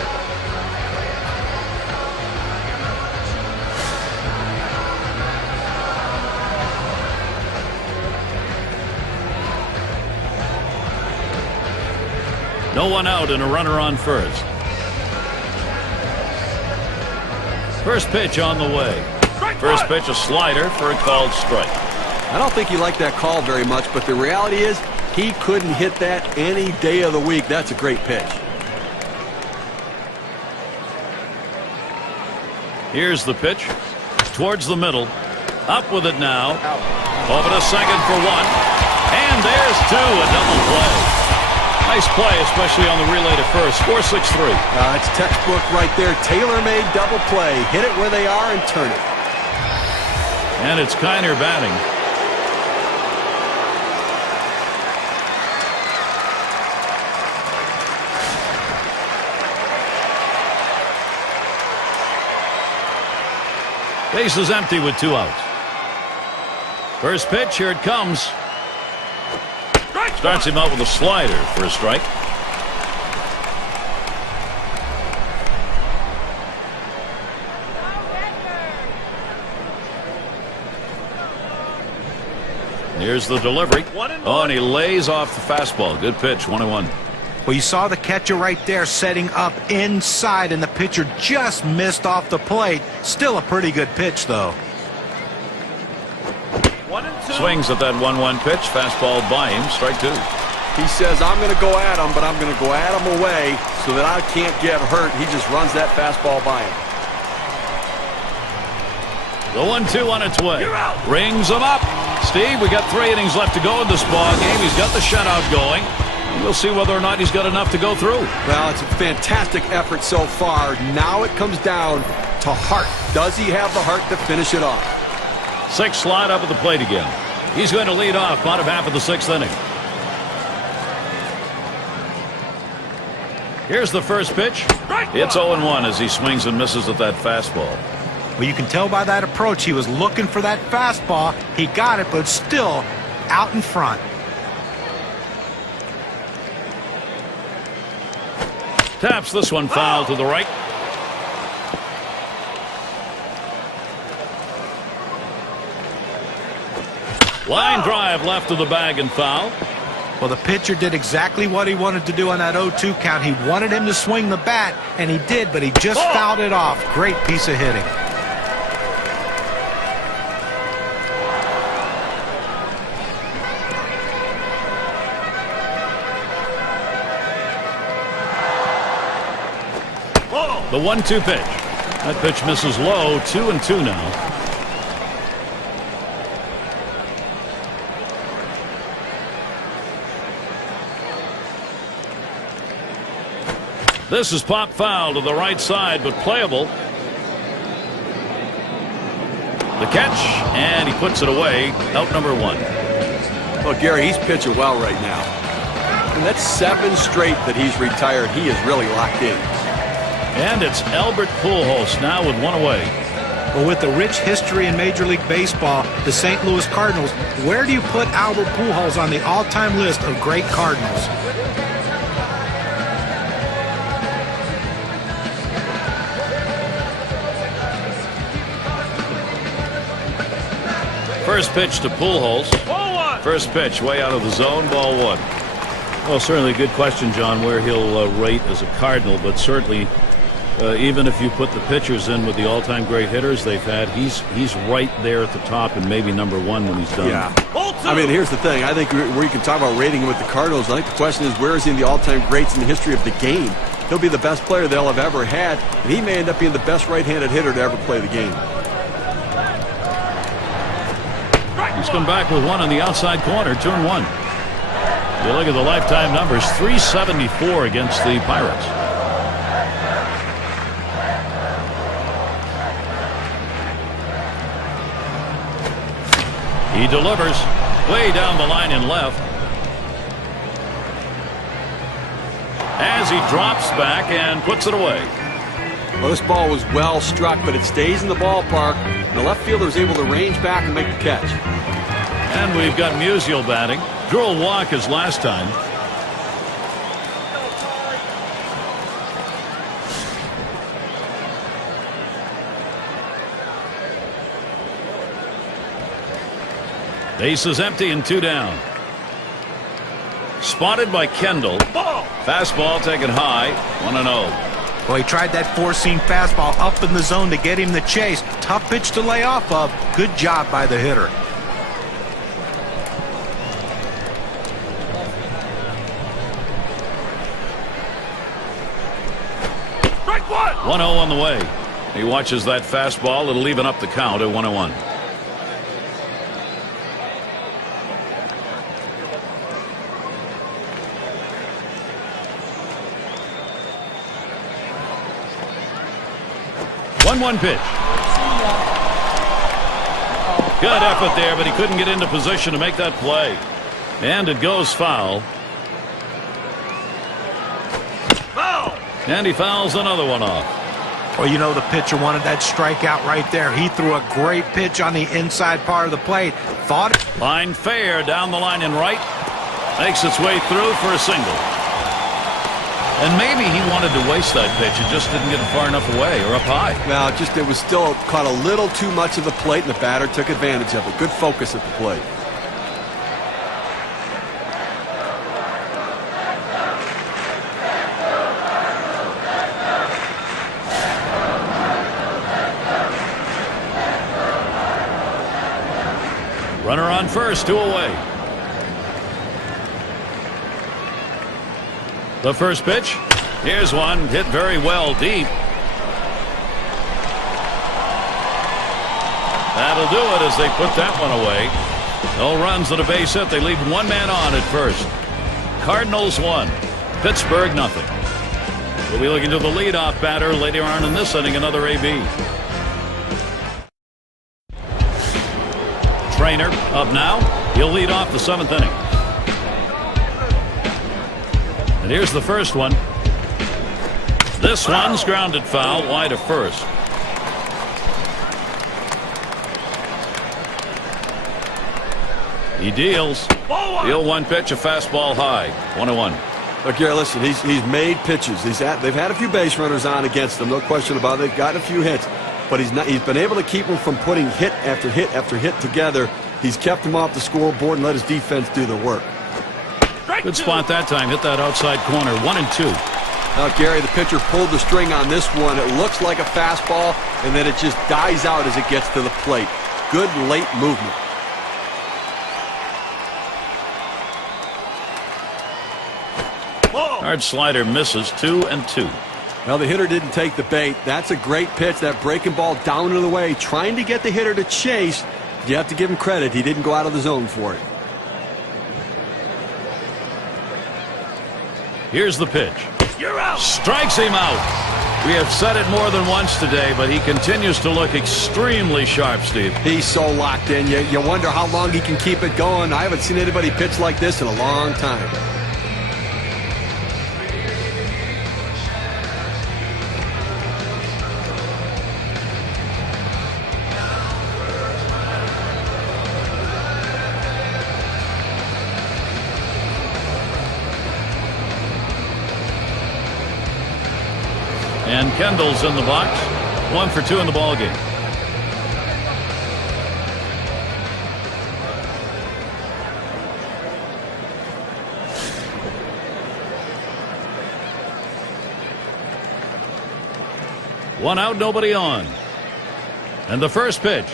No one out and a runner on first. First pitch on the way. First pitch, a slider for a called strike. I don't think he liked that call very much, but the reality is he couldn't hit that any day of the week. That's a great pitch. Here's the pitch. Towards the middle. Up with it now. Over to second for one. And there's two. A double play. Nice play, especially on the relay to first. Score 6-3. It's textbook right there. Tailor-made double play. Hit it where they are and turn it. And it's Kiner batting. Base is empty with 2 outs. First pitch, here it comes. Starts him out with a slider for a strike. Here's the delivery. Oh, and he lays off the fastball. Good pitch, 1-1. Well, you saw the catcher right there setting up inside, and the pitcher just missed off the plate. Still a pretty good pitch, though. 1-2. Swings at that 1-1 pitch. Fastball by him. Strike 2. He says, I'm going to go at him, but I'm going to go at him away so that I can't get hurt. He just runs that fastball by him. The 1-2 on its way. Rings him up. Steve, we got 3 innings left to go in this ball game. He's got the shutout going. We'll see whether or not he's got enough to go through. Well, it's a fantastic effort so far. Now it comes down to heart. Does he have the heart to finish it off? 6 slide up at the plate again. He's going to lead off bottom half of the 6th inning. Here's the first pitch. It's 0-1 as he swings and misses at that fastball. Well, you can tell by that approach he was looking for that fastball. He got it, but still out in front. Taps this one foul to the right. Line drive left of the bag and foul. Well, the pitcher did exactly what he wanted to do on that 0-2 count. He wanted him to swing the bat, and he did, but he just fouled it off. Great piece of hitting. The 1-2 pitch. That pitch misses low. 2-2 now. This is pop foul to the right side, but playable. The catch, and he puts it away. Out number 1. Well, Gary, he's pitching well right now. And that's 7 straight that he's retired. He is really locked in. And it's Albert Pujols now with 1 away. Well, with the rich history in Major League Baseball, the St. Louis Cardinals, where do you put Albert Pujols on the all-time list of great Cardinals? First pitch to Pujols. First pitch way out of the zone, ball 1. Well, certainly a good question, John, where he'll rate as a Cardinal, but certainly even if you put the pitchers in with the all-time great hitters they've had, he's right there at the top and maybe number 1 when he's done. Yeah. I mean, here's the thing. I think where you can talk about rating him with the Cardinals, I think the question is, where is he in the all-time greats in the history of the game? He'll be the best player they'll have ever had, and he may end up being the best right-handed hitter to ever play the game. He's come back with 1 on the outside corner, 2-1. You look at the lifetime numbers, 374 against the Pirates. He delivers way down the line in left. As he drops back and puts it away. Well, this ball was well struck, but it stays in the ballpark. And the left fielder is able to range back and make the catch. And we've got Musial batting. Drew a walk his last time. Base is empty and 2 down. Spotted by Kendall. Fastball taken high. 1-0. Well, he tried that four-seam fastball up in the zone to get him the chase. Tough pitch to lay off of. Good job by the hitter. Strike one. 1-0 on the way. He watches that fastball. It'll even up the count at 1-1. One pitch. Good effort there, but he couldn't get into position to make that play. And it goes foul. Foul. And he fouls another one off. Well, you know, the pitcher wanted that strikeout right there. He threw a great pitch on the inside part of the plate. Thought it. Line fair down the line in right. Makes its way through for a single. And maybe he wanted to waste that pitch. It just didn't get far enough away or up high. Well, it was still caught a little too much of the plate, and the batter took advantage of it. Good focus at the plate. Runner on first, 2 away. The first pitch. Here's one hit very well deep. That'll do it as they put that one away. No runs and a base hit. They leave one man on at first. Cardinals 1, Pittsburgh nothing. We'll be looking to the leadoff batter later on in this inning. Another AB. Traynor up now. He'll lead off the 7th inning. And here's the first one. This one's grounded foul wide of first. He deals. The 0-1 pitch, a fastball high. 1-1. Look, Gary, listen, he's made pitches. They've had a few base runners on against him, no question about it. They've gotten a few hits, but he's been able to keep them from putting hit after hit after hit together. He's kept them off the scoreboard and let his defense do the work. Good spot that time. Hit that outside corner. 1-2. Now, Gary, the pitcher pulled the string on this one. It looks like a fastball, and then it just dies out as it gets to the plate. Good late movement. Hard slider misses. 2-2. Well, the hitter didn't take the bait. That's a great pitch. That breaking ball down and away, trying to get the hitter to chase. You have to give him credit. He didn't go out of the zone for it. Here's the pitch. You're out. Strikes him out. We have said it more than once today, but he continues to look extremely sharp, Steve. He's so locked in. You wonder how long he can keep it going. I haven't seen anybody pitch like this in a long time. And Kendall's in the box. 1 for 2 in the ball game. One out, nobody on. And the first pitch.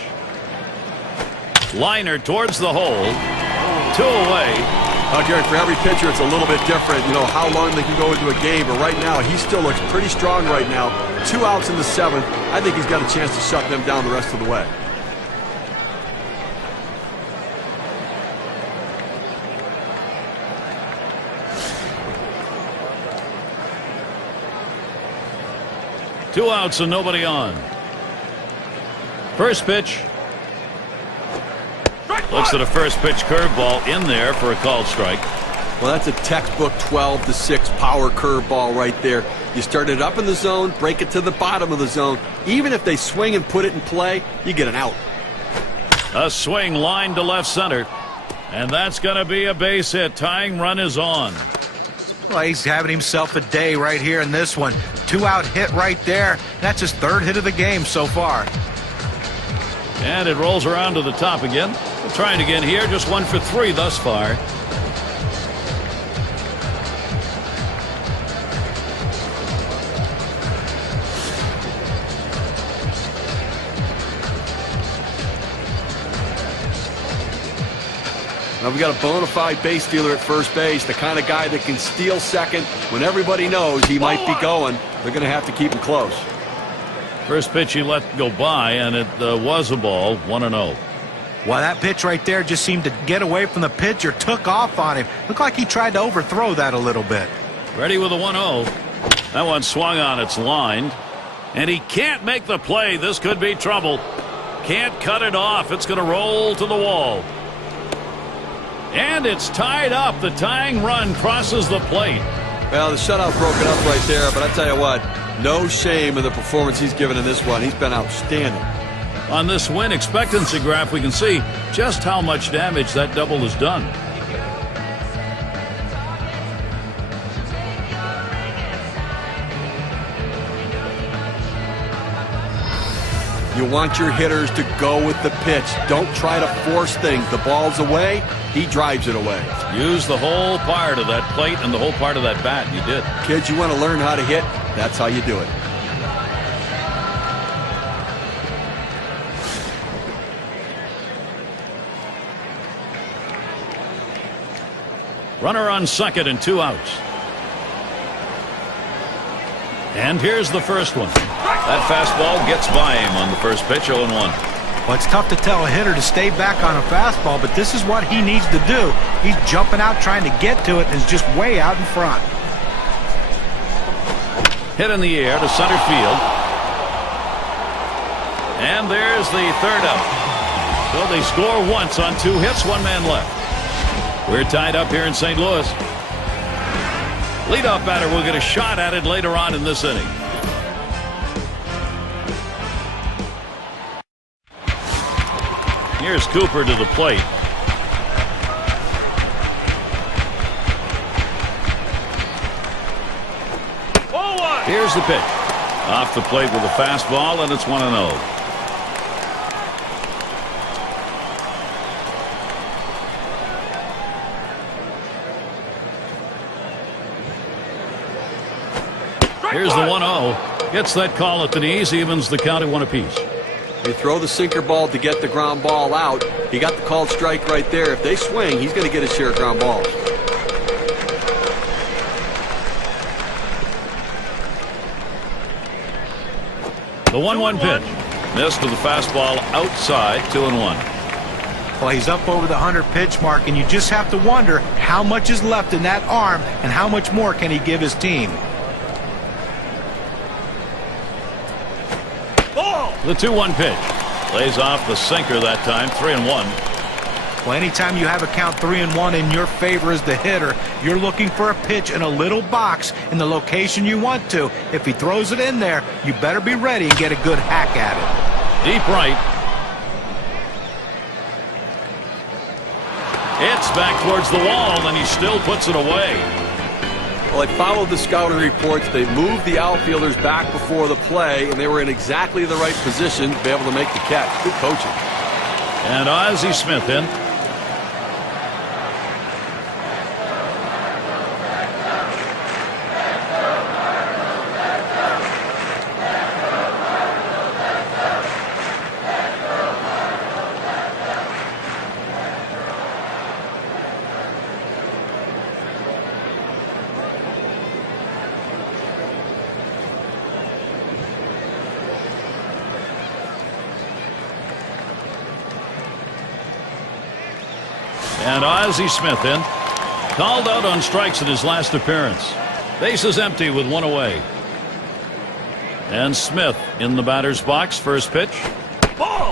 Liner towards the hole. 2 away. Gary, for every pitcher, it's a little bit different, you know, how long they can go into a game. But right now, he still looks pretty strong right now. 2 outs in the 7th. I think he's got a chance to shut them down the rest of the way. Two outs and nobody on. First pitch. Looks at a first pitch curveball in there for a called strike. Well, that's a textbook 12-6 power curveball right there. You start it up in the zone, break it to the bottom of the zone. Even if they swing and put it in play, you get an out. A swing line to left center. And that's going to be a base hit. Tying run is on. Well, he's having himself a day right here in this one. 2-out hit right there. That's his 3rd hit of the game so far. And it rolls around to the top again. We'll try it again here. Just 1 for 3 thus far. Now we got a bona fide base stealer at first base, the kind of guy that can steal second when everybody knows he might be going. They're going to have to keep him close. First pitch he let go by, and it was a ball, 1-0. Well, that pitch right there just seemed to get away from the pitcher, took off on him. Looked like he tried to overthrow that a little bit. Ready with a 1-0. That one swung on, it's lined. And he can't make the play. This could be trouble. Can't cut it off. It's going to roll to the wall. And it's tied up. The tying run crosses the plate. Well, the shutout broken up right there, but I tell you what, no shame in the performance he's given in this one. He's been outstanding. On this win expectancy graph, we can see just how much damage that double has done. You want your hitters to go with the pitch. Don't try to force things. The ball's away, he drives it away. Use the whole part of that plate and the whole part of that bat. You did. Kids, you want to learn how to hit? That's how you do it. Runner on second and 2 outs. And here's the first one. That fastball gets by him on the first pitch, 0-1. Well, it's tough to tell a hitter to stay back on a fastball, but this is what he needs to do. He's jumping out trying to get to it and is just way out in front. Hit in the air to center field. And there's the third out. So they score once on 2 hits, 1 man left. We're tied up here in St. Louis. Leadoff batter will get a shot at it later on in this inning. Here's Cooper to the plate. Here's the pitch. Off the plate with a fastball, and it's 1-0. Here's the 1-0. Gets that call at the knees, evens the count at 1 apiece. They throw the sinker ball to get the ground ball out. He got the called strike right there. If they swing, he's going to get his share of ground balls. The 1-1 pitch. Missed to the fastball outside, 2-1. Well, he's up over the 100 pitch mark, and you just have to wonder how much is left in that arm and how much more can he give his team. The 2-1 pitch. Lays off the sinker that time, 3-1. Well, anytime you have a count 3-1 in your favor as the hitter, you're looking for a pitch in a little box in the location you want to. If he throws it in there, you better be ready and get a good hack at it. Deep right. It's back towards the wall, and he still puts it away. Well, they followed the scouting reports. They moved the outfielders back before the play, and they were in exactly the right position to be able to make the catch. Good coaching. And Ozzie Smith in. And Ozzie Smith in. Called out on strikes in his last appearance. Base is empty with 1 away. And Smith in the batter's box. First pitch.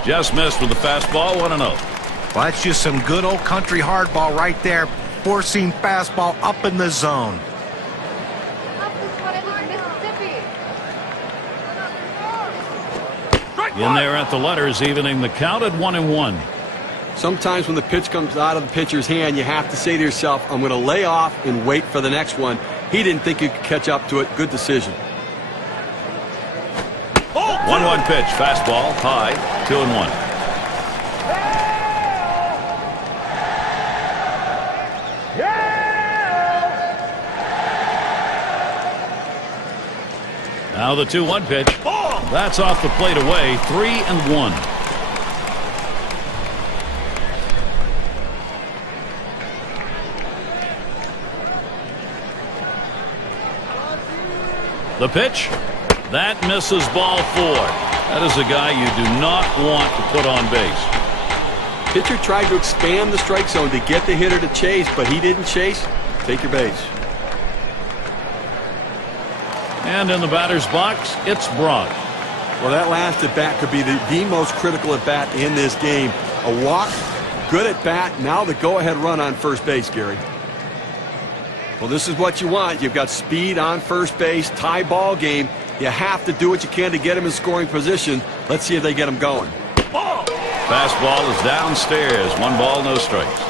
Just missed with the fastball, 1-0. Well, that's just some good old country hardball right there. Four-seam fastball up in the zone. In there at the letters, evening the count at 1-1. Sometimes when the pitch comes out of the pitcher's hand, you have to say to yourself, I'm going to lay off and wait for the next one. He didn't think he could catch up to it. Good decision. 1-1 pitch, fastball, high, 2-1. Now the 2-1 pitch. That's off the plate away, 3-1. The pitch. That misses ball 4. That is a guy you do not want to put on base. Pitcher tried to expand the strike zone to get the hitter to chase, but he didn't chase. Take your base. And in the batter's box, it's Brock. Well, that last at bat could be the most critical at bat in this game. A walk, good at bat. Now the go-ahead run on first base, Gary. Well, this is what you want. You've got speed on first base, tie ball game. You have to do what you can to get him in scoring position. Let's see if they get him going. Ball. Fastball is downstairs. 1 ball, no strikes.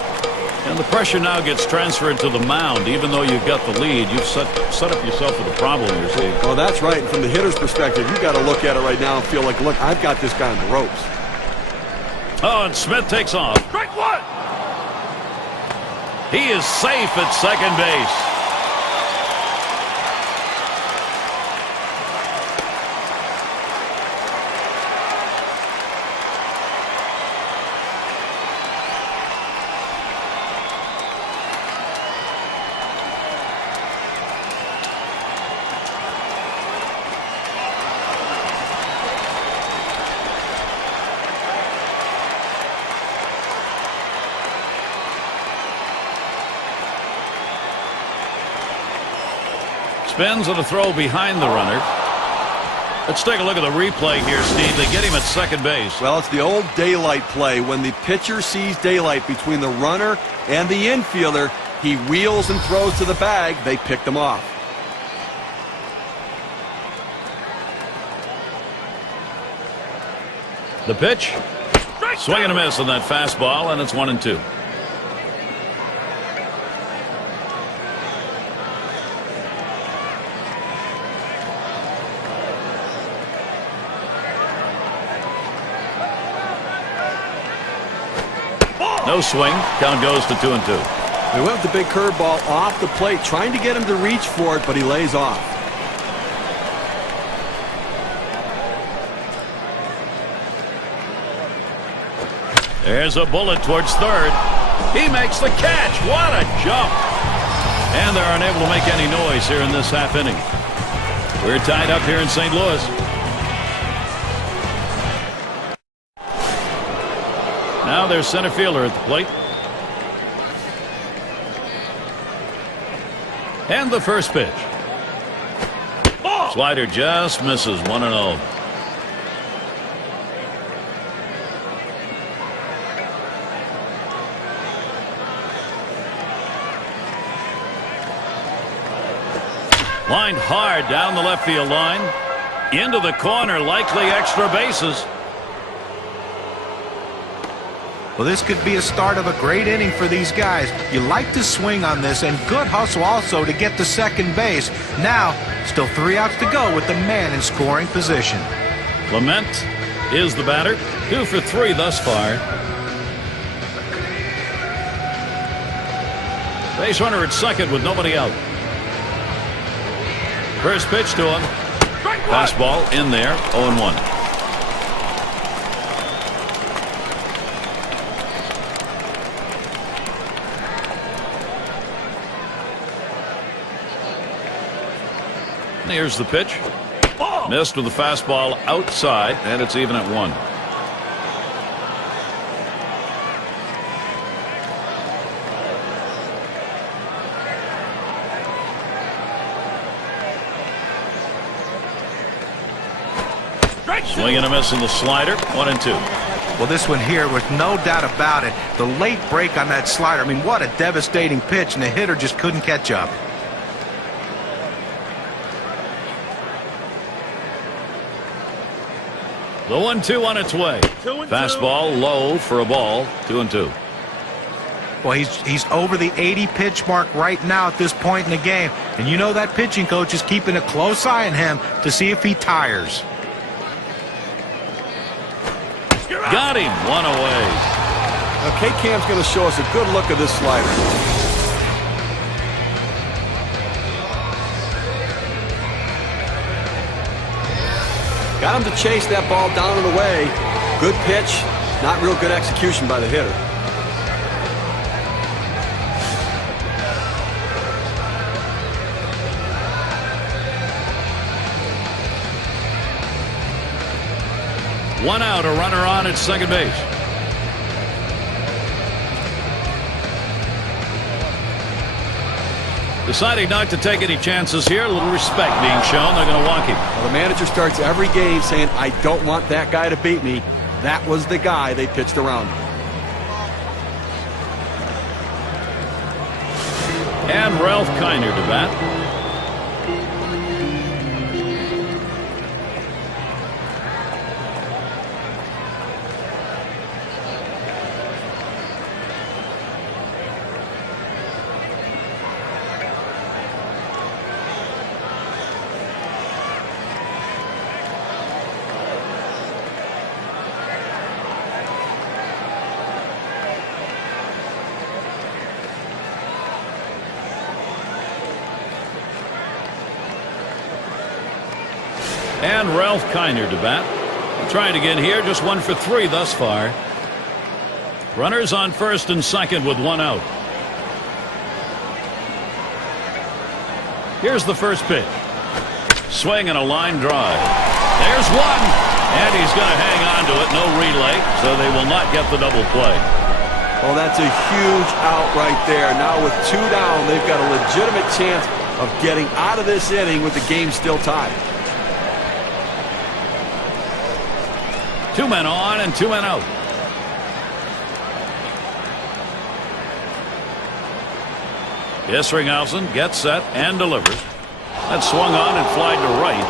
And the pressure now gets transferred to the mound. Even though you've got the lead, you've set up yourself with a problem here, Steve. Well, that's right. And from the hitter's perspective, you've got to look at it right now and feel like, look, I've got this guy on the ropes. Oh, and Smith takes off. Strike 1. He is safe at second base. Spins and a throw behind the runner. Let's take a look at the replay here, Steve. They get him at second base. Well, it's the old daylight play. When the pitcher sees daylight between the runner and the infielder, he wheels and throws to the bag. They picked him off. The pitch. Swing and a miss on that fastball, and it's 1-2. No swing. Count goes to 2-2. They went with the big curveball off the plate, trying to get him to reach for it, but he lays off. There's a bullet towards third. He makes the catch. What a jump. And they're unable to make any noise here in this half inning. We're tied up here in St. Louis. Now there's center fielder at the plate. And the first pitch. Slider just misses. 1-0. Lined hard down the left field line. Into the corner, likely extra bases. Well, this could be a start of a great inning for these guys. You like to swing on this, and good hustle also to get to second base. Now, still 3 outs to go with the man in scoring position. Clement is the batter. 2 for 3 thus far. Base runner at second with nobody out. First pitch to him. Fastball in there. 0-1. Here's the pitch. Missed with the fastball outside, and it's even at 1. Swing and a miss on the slider. 1-2. Well, this one here, with no doubt about it, the late break on that slider. I mean, what a devastating pitch, and the hitter just couldn't catch up. The 1-2 on its way. Fastball low for a ball. 2-2. Well, he's over the 80 pitch mark right now at this point in the game. And you know that pitching coach is keeping a close eye on him to see if he tires. Got him. 1 away. Now, K-Cam's going to show us a good look at this slider. Got him to chase that ball down and away. Good pitch. Not real good execution by the hitter. 1 out, a runner on at second base. Deciding not to take any chances here. A little respect being shown. They're going to walk him. Well, the manager starts every game saying, I don't want that guy to beat me. That was the guy they pitched around. And Ralph Kiner to bat. And Ralph Kiner to bat. Trying again here, just 1 for 3 thus far. Runners on first and second with 1 out. Here's the first pitch. Swing and a line drive. There's one. And he's going to hang on to it. No relay, so they will not get the double play. Well, that's a huge out right there. Now with 2 down, they've got a legitimate chance of getting out of this inning with the game still tied. 2 men on and 2 men out. Isringhausen gets set and delivers. That swung on and flied to right.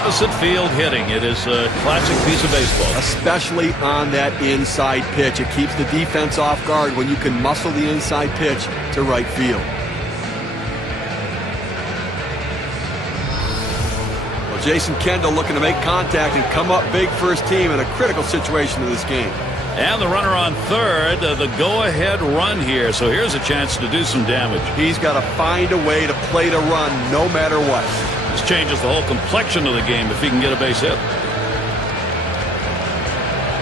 Opposite field hitting. It is a classic piece of baseball. Especially on that inside pitch. It keeps the defense off guard when you can muscle the inside pitch to right field. Jason Kendall looking to make contact and come up big for his team in a critical situation in this game. And the runner on third, the go-ahead run here. So here's a chance to do some damage. He's got to find a way to play to run no matter what. This changes the whole complexion of the game if he can get a base hit.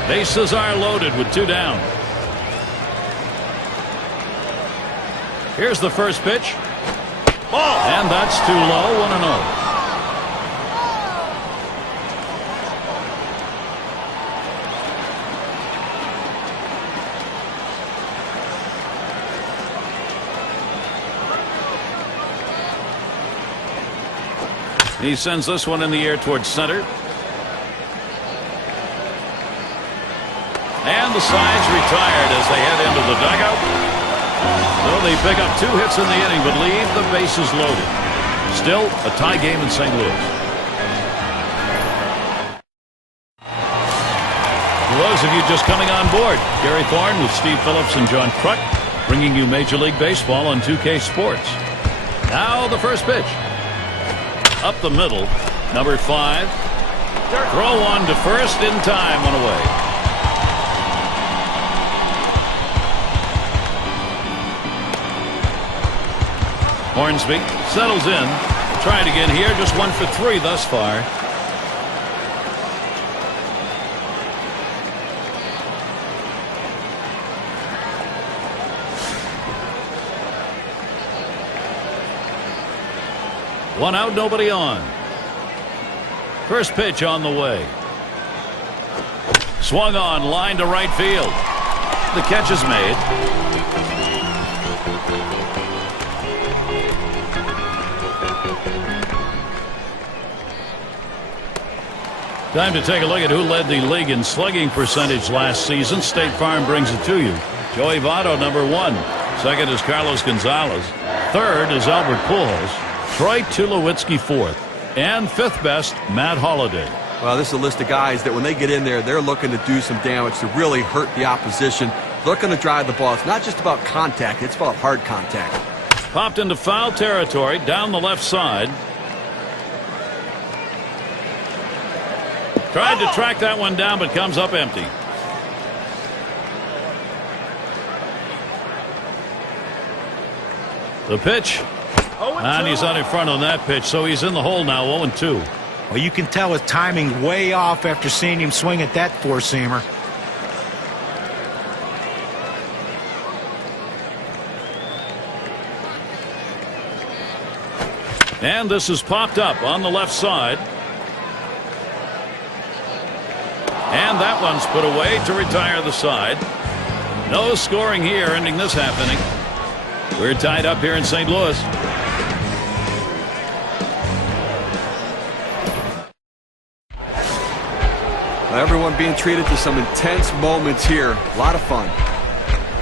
Bases are loaded with 2 down. Here's the first pitch. Ball. And that's too low. 1-0. He sends this one in the air towards center. And the sides retired as they head into the dugout. So they pick up 2 hits in the inning, but leave the bases loaded. Still a tie game in St. Louis. For those of you just coming on board, Gary Thorne with Steve Phillips and John Kruk bringing you Major League Baseball on 2K Sports. Now the first pitch. Up the middle, number 5. Throw one to first in time, 1 away. Hornsby settles in. Trying again here, just 1 for 3 thus far. One out, nobody on. First pitch on the way. Swung on, line to right field. The catch is made. Time to take a look at who led the league in slugging percentage last season. State Farm brings it to you. Joey Votto, number 1. Second is Carlos Gonzalez. Third is Albert Pujols. Troy Tulowitzki 4th. And 5th best, Matt Holliday. Well, this is a list of guys that when they get in there, they're looking to do some damage to really hurt the opposition. Looking to drive the ball. It's not just about contact. It's about hard contact. Popped into foul territory down the left side. Tried to track that one down, but comes up empty. The pitch. And he's out in front on that pitch, so he's in the hole now, 0-2. Well, you can tell his timing way off after seeing him swing at that 4-seamer. And this is popped up on the left side. And that one's put away to retire the side. No scoring here, ending this half inning. We're tied up here in St. Louis. Everyone being treated to some intense moments here. A lot of fun.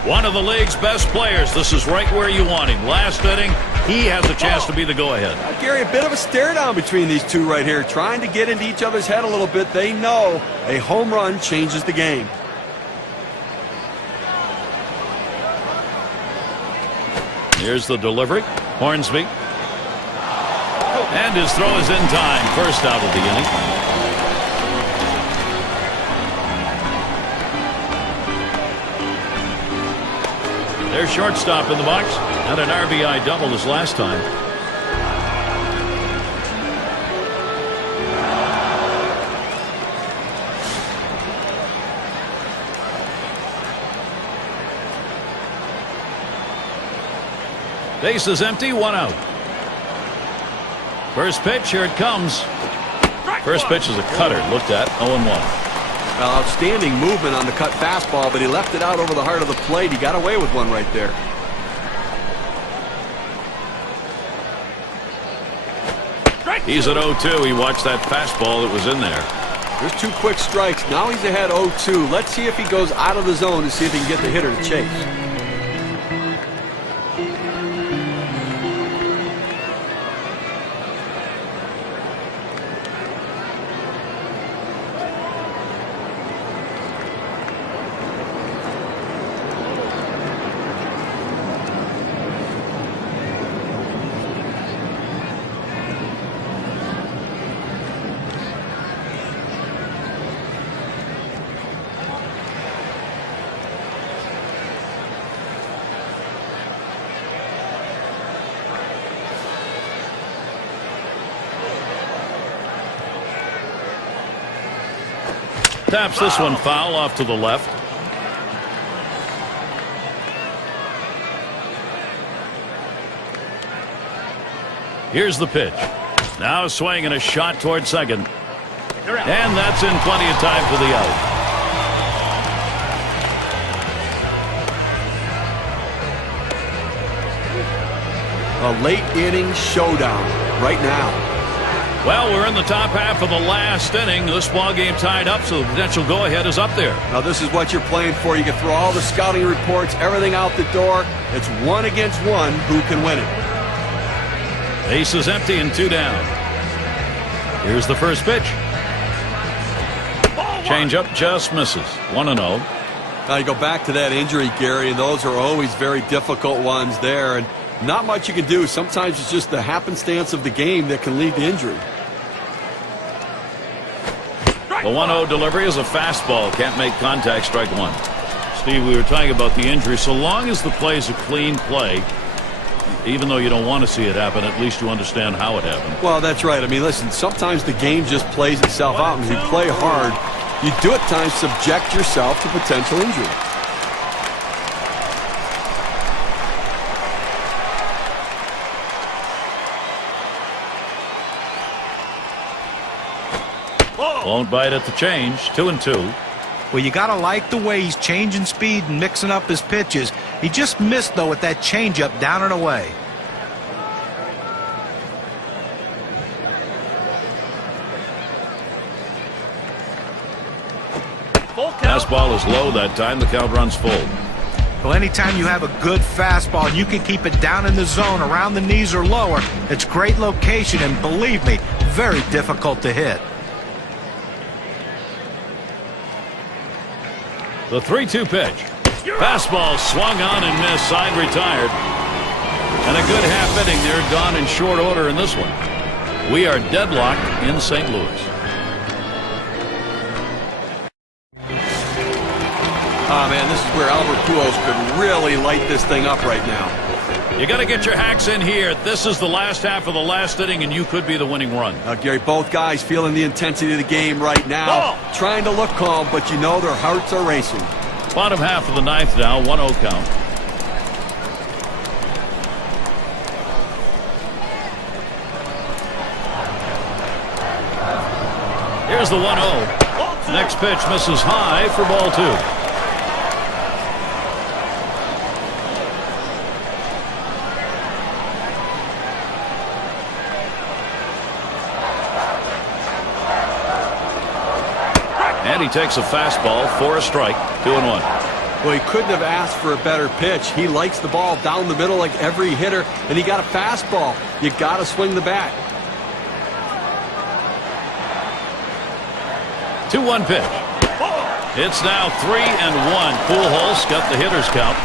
One of the league's best players. This is right where you want him. Last inning, he has a chance to be the go-ahead. Gary, a bit of a stare down between these two right here, trying to get into each other's head a little bit. They know a home run changes the game. Here's the delivery. Hornsby. And his throw is in time. First out of the inning. Their shortstop in the box. Had an RBI double his last time. Base is empty, one out. First pitch, here it comes. First pitch is a cutter, looked at, 0-1. Outstanding movement on the cut fastball, but he left it out over the heart of the plate. He got away with one right there. He's at 0-2. He watched that fastball that was in there. There's 2 quick strikes. Now he's ahead 0-2. Let's see if he goes out of the zone to see if he can get the hitter to chase. Taps this one foul off to the left. Here's the pitch. Now swinging a shot toward second. And that's in plenty of time for the out. A late inning showdown right now. Well, we're in the top half of the last inning. This ball game tied up, so the potential go-ahead is up there. Now, this is what you're playing for. You can throw all the scouting reports, everything out the door. It's 1 against 1. Who can win it? Base is empty and 2 down. Here's the first pitch. Change-up just misses. 1-0. Now, you go back to that injury, Gary, and those are always very difficult ones there. And not much you can do. Sometimes it's just the happenstance of the game that can lead to injury. The 1-0 delivery is a fastball. Can't make contact, strike one. Steve, we were talking about the injury. So long as the play is a clean play, even though you don't want to see it happen, at least you understand how it happened. Well, that's right. I mean, listen, sometimes the game just plays itself out. And if you play hard, you do at times subject yourself to potential injury. Won't bite at the change. 2-2. Well, you got to like the way he's changing speed and mixing up his pitches. He just missed, though, with that changeup down and away. Fastball is low that time. The count runs full. Well, anytime you have a good fastball and you can keep it down in the zone around the knees or lower, it's great location and, believe me, very difficult to hit. The 3-2 pitch. Fastball swung on and missed. Side retired. And a good half inning there, gone in short order in this one. We are deadlocked in St. Louis. Oh, man, this is where Albert Pujols could really light this thing up right now. You got to get your hacks in here. This is the last half of the last inning, and you could be the winning run. Gary, both guys feeling the intensity of the game right now. Trying to look calm, but you know their hearts are racing. Bottom half of the ninth now, 1-0 count. Here's the 1-0. Next pitch misses high for ball 2. And he takes a fastball for a strike. 2-1. Well, he couldn't have asked for a better pitch. He likes the ball down the middle like every hitter, and he got a fastball. You got to swing the bat. 2-1 pitch. It's now 3-1. Pujols got the hitter's count.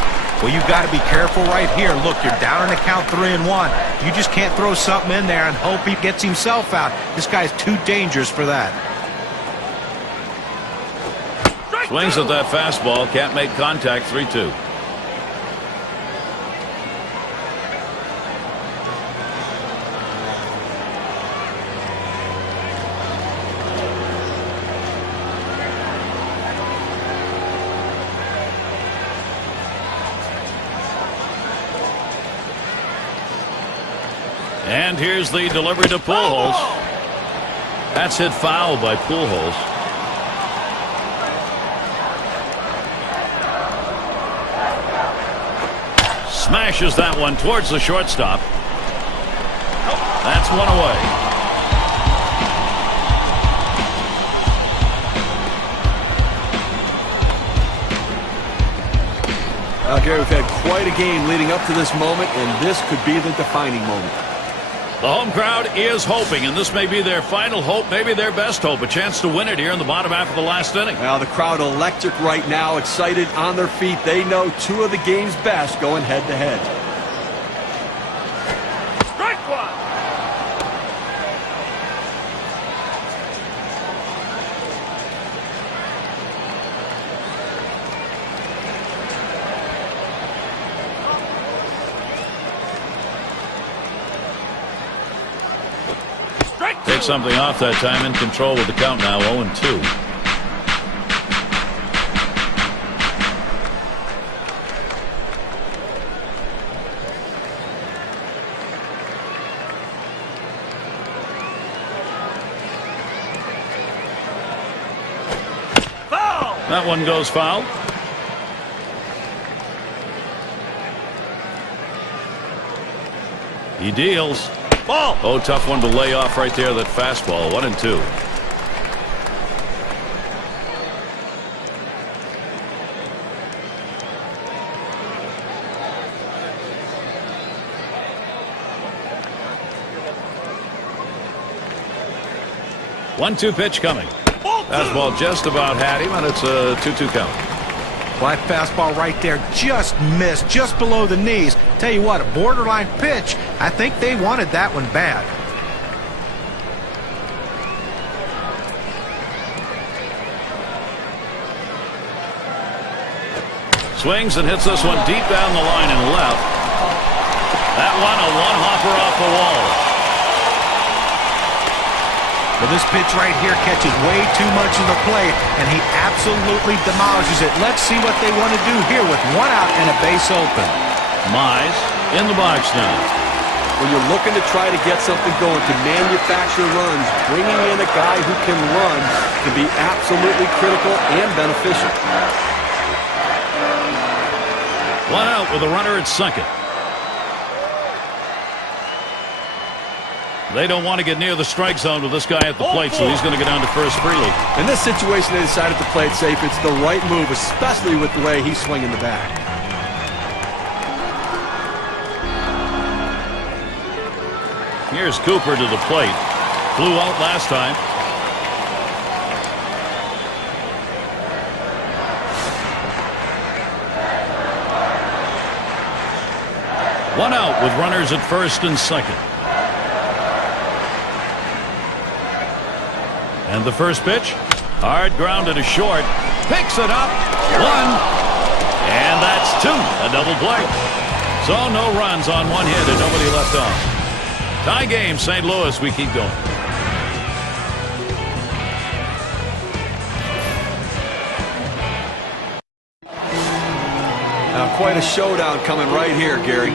Well, you've got to be careful right here. Look, you're down in the count 3-1. You just can't throw something in there and hope he gets himself out. This guy's too dangerous for that. Swings at that fastball, can't make contact. 3-2. And here's the delivery to Pujols. That's hit foul by Pujols. Smashes that one towards the shortstop. That's one away. Gary, we've had quite a game leading up to this moment, and this could be the defining moment. The home crowd is hoping, and this may be their final hope, maybe their best hope, a chance to win it here in the bottom half of the last inning. Well, the crowd electric right now, excited on their feet. They know two of the game's best going head-to-head. Strike 1. Take something off that time, in control with the count now. 0-2. Foul. That one goes foul. He deals. Ball. Oh, tough one to lay off right there, that fastball. 1-2. One-two pitch coming. Fastball just about had him, and it's a 2-2 count. Well, that fastball right there just missed, just below the knees. Tell you what, a borderline pitch. I think they wanted that one bad. Swings and hits this one deep down the line and left. That one, a one-hopper off the wall. Well, this pitch right here catches way too much of the plate, and he absolutely demolishes it. Let's see what they want to do here with one out and a base open. Mize in the box now. When you're looking to try to get something going, to manufacture runs, bringing in a guy who can run can be absolutely critical and beneficial. One out with a runner at second. They don't want to get near the strike zone with this guy at the plate, so he's going to get down to first freely. In this situation, they decided to play it safe. It's the right move, especially with the way he's swinging the bat. Here's Cooper to the plate. Flew out last time. One out with runners at first and second. And the first pitch, hard grounded to short, picks it up, one, and that's two, a double play. So no runs on one hit and nobody left on. Tie game, St. Louis, we keep going. Now quite a showdown coming right here, Gary.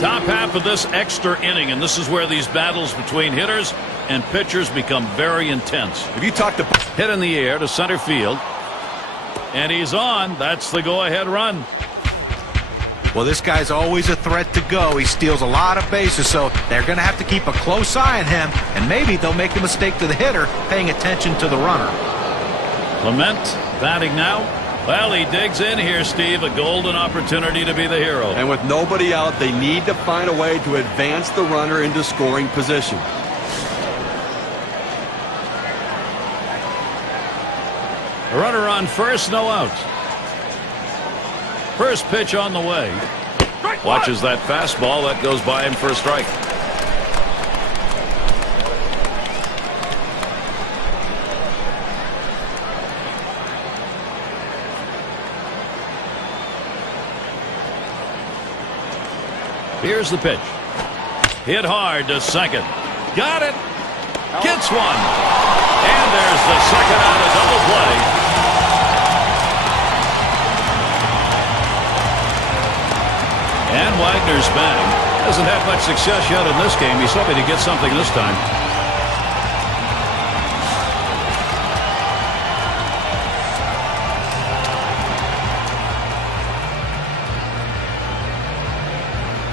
Top half of this extra inning, and this is where these battles between hitters and pitchers become very intense. If you talk to hit in the air to center field, and he's on. That's the go-ahead run. Well, this guy's always a threat to go. He steals a lot of bases, so they're going to have to keep a close eye on him, and maybe they'll make a mistake to the hitter paying attention to the runner. Clement batting now. Well, he digs in here, Steve. A golden opportunity to be the hero. And with nobody out, they need to find a way to advance the runner into scoring position. A runner on first, no outs. First pitch on the way. Watches that fastball. That goes by him for a strike. Here's the pitch. Hit hard to second. Got it. Gets one. And there's the second out of double play. And Wagner's back. Hasn't had much success yet in this game. He's hoping to get something this time.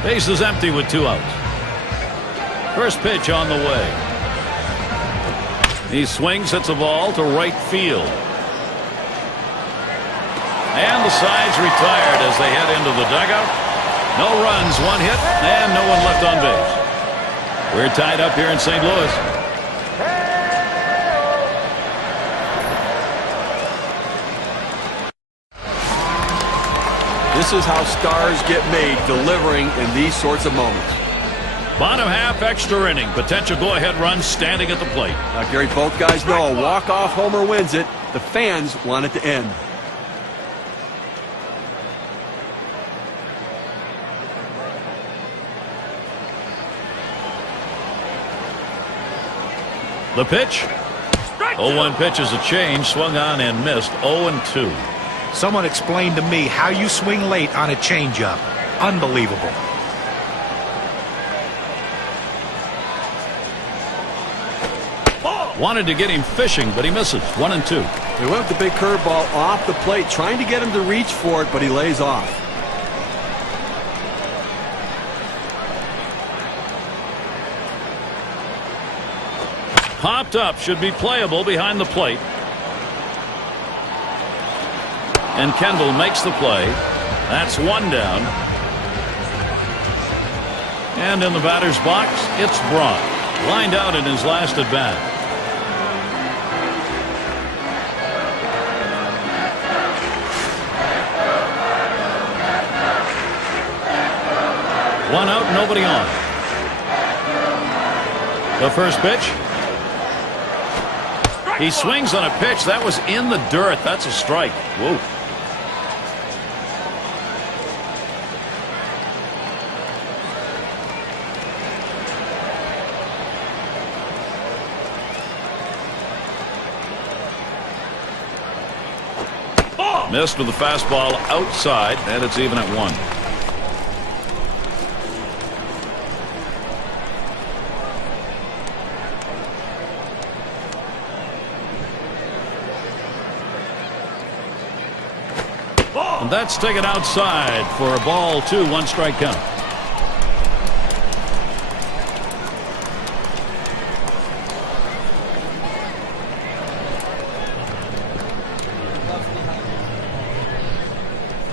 Base is empty with 2 outs. First pitch on the way. He swings, hits a ball to right field. And the side's retired as they head into the dugout. No runs, 1 hit, and no one left on base. We're tied up here in St. Louis. This is how stars get made, delivering in these sorts of moments. Bottom half extra inning. Potential go-ahead run standing at the plate. Now, Gary, both guys know a walk-off homer wins it. The fans want it to end. The pitch. 0-1 pitch is a change. Swung on and missed. 0-2. Someone explained to me how you swing late on a changeup. Unbelievable. Wanted to get him fishing, but he misses. 1-2. They went with the big curveball off the plate, trying to get him to reach for it, but he lays off. Popped up. Should be playable behind the plate. And Kendall makes the play. That's 1 down. And in the batter's box, it's Braun. Lined out in his last at bat. One out, nobody on. The first pitch. He swings on a pitch that was in the dirt. That's a strike. Whoa. Missed with the fastball outside, and it's even at 1. And that's taken outside for a ball 2, 1 strike count.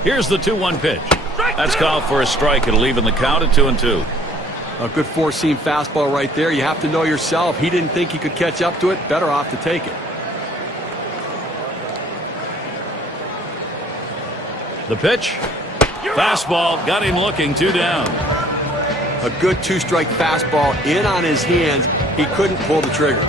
Here's the 2-1 pitch. That's called for a strike. It'll even the count at 2-2. A good four-seam fastball right there. You have to know yourself. He didn't think he could catch up to it. Better off to take it. The pitch. Fastball. Got him looking. 2 down. A good 2-strike fastball in on his hands. He couldn't pull the trigger.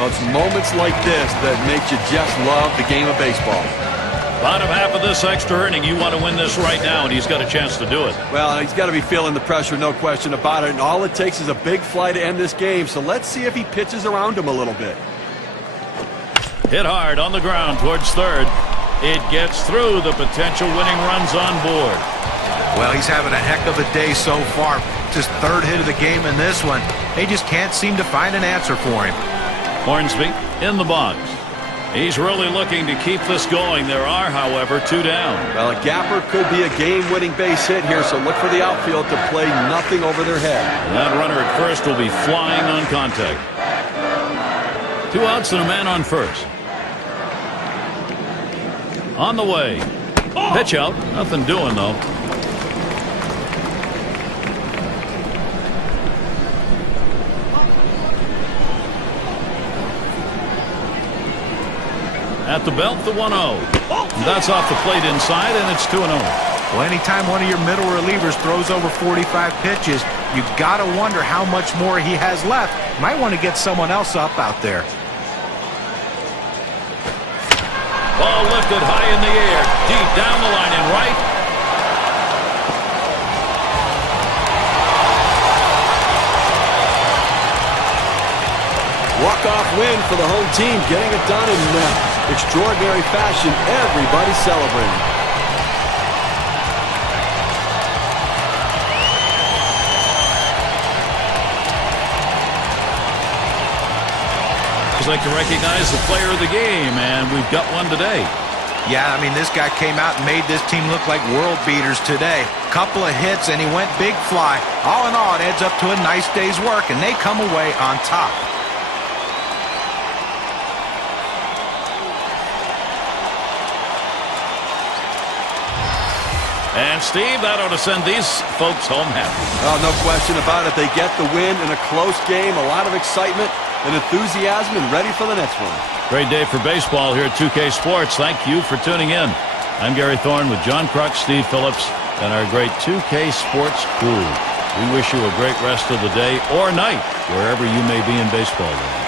Well, it's moments like this that make you just love the game of baseball. Bottom half of this extra inning, you want to win this right now, and he's got a chance to do it. Well, he's got to be feeling the pressure, no question about it. And all it takes is a big fly to end this game. So let's see if he pitches around him a little bit. Hit hard on the ground towards third. It gets through. The potential winning runs on board. Well, he's having a heck of a day so far. Just third hit of the game in this one. They just can't seem to find an answer for him. Hornsby in the box. He's really looking to keep this going. There are, however, 2 down. Well, a gapper could be a game-winning base hit here, so look for the outfield to play nothing over their head. And that runner at first will be flying on contact. 2 outs and a man on first. On the way. Pitch out. Nothing doing, though. At the belt, the 1-0. That's off the plate inside, and it's 2-0. Well, anytime one of your middle relievers throws over 45 pitches, you got to wonder how much more he has left. Might want to get someone else up out there. Ball lifted high in the air, deep down the line and right. Walk-off win for the home team, getting it done in extraordinary fashion. Everybody celebrating. I'd like to recognize the player of the game, and we've got one today. Yeah, I mean, this guy came out and made this team look like world beaters today. Couple of hits, and he went big fly. All in all, it adds up to a nice day's work, and they come away on top. And, Steve, that ought to send these folks home happy. Oh, no question about it. They get the win in a close game, a lot of excitement and enthusiasm, and ready for the next one. Great day for baseball here at 2K Sports. Thank you for tuning in. I'm Gary Thorne with John Kruk, Steve Phillips, and our great 2K Sports crew. We wish you a great rest of the day or night, wherever you may be in baseball land.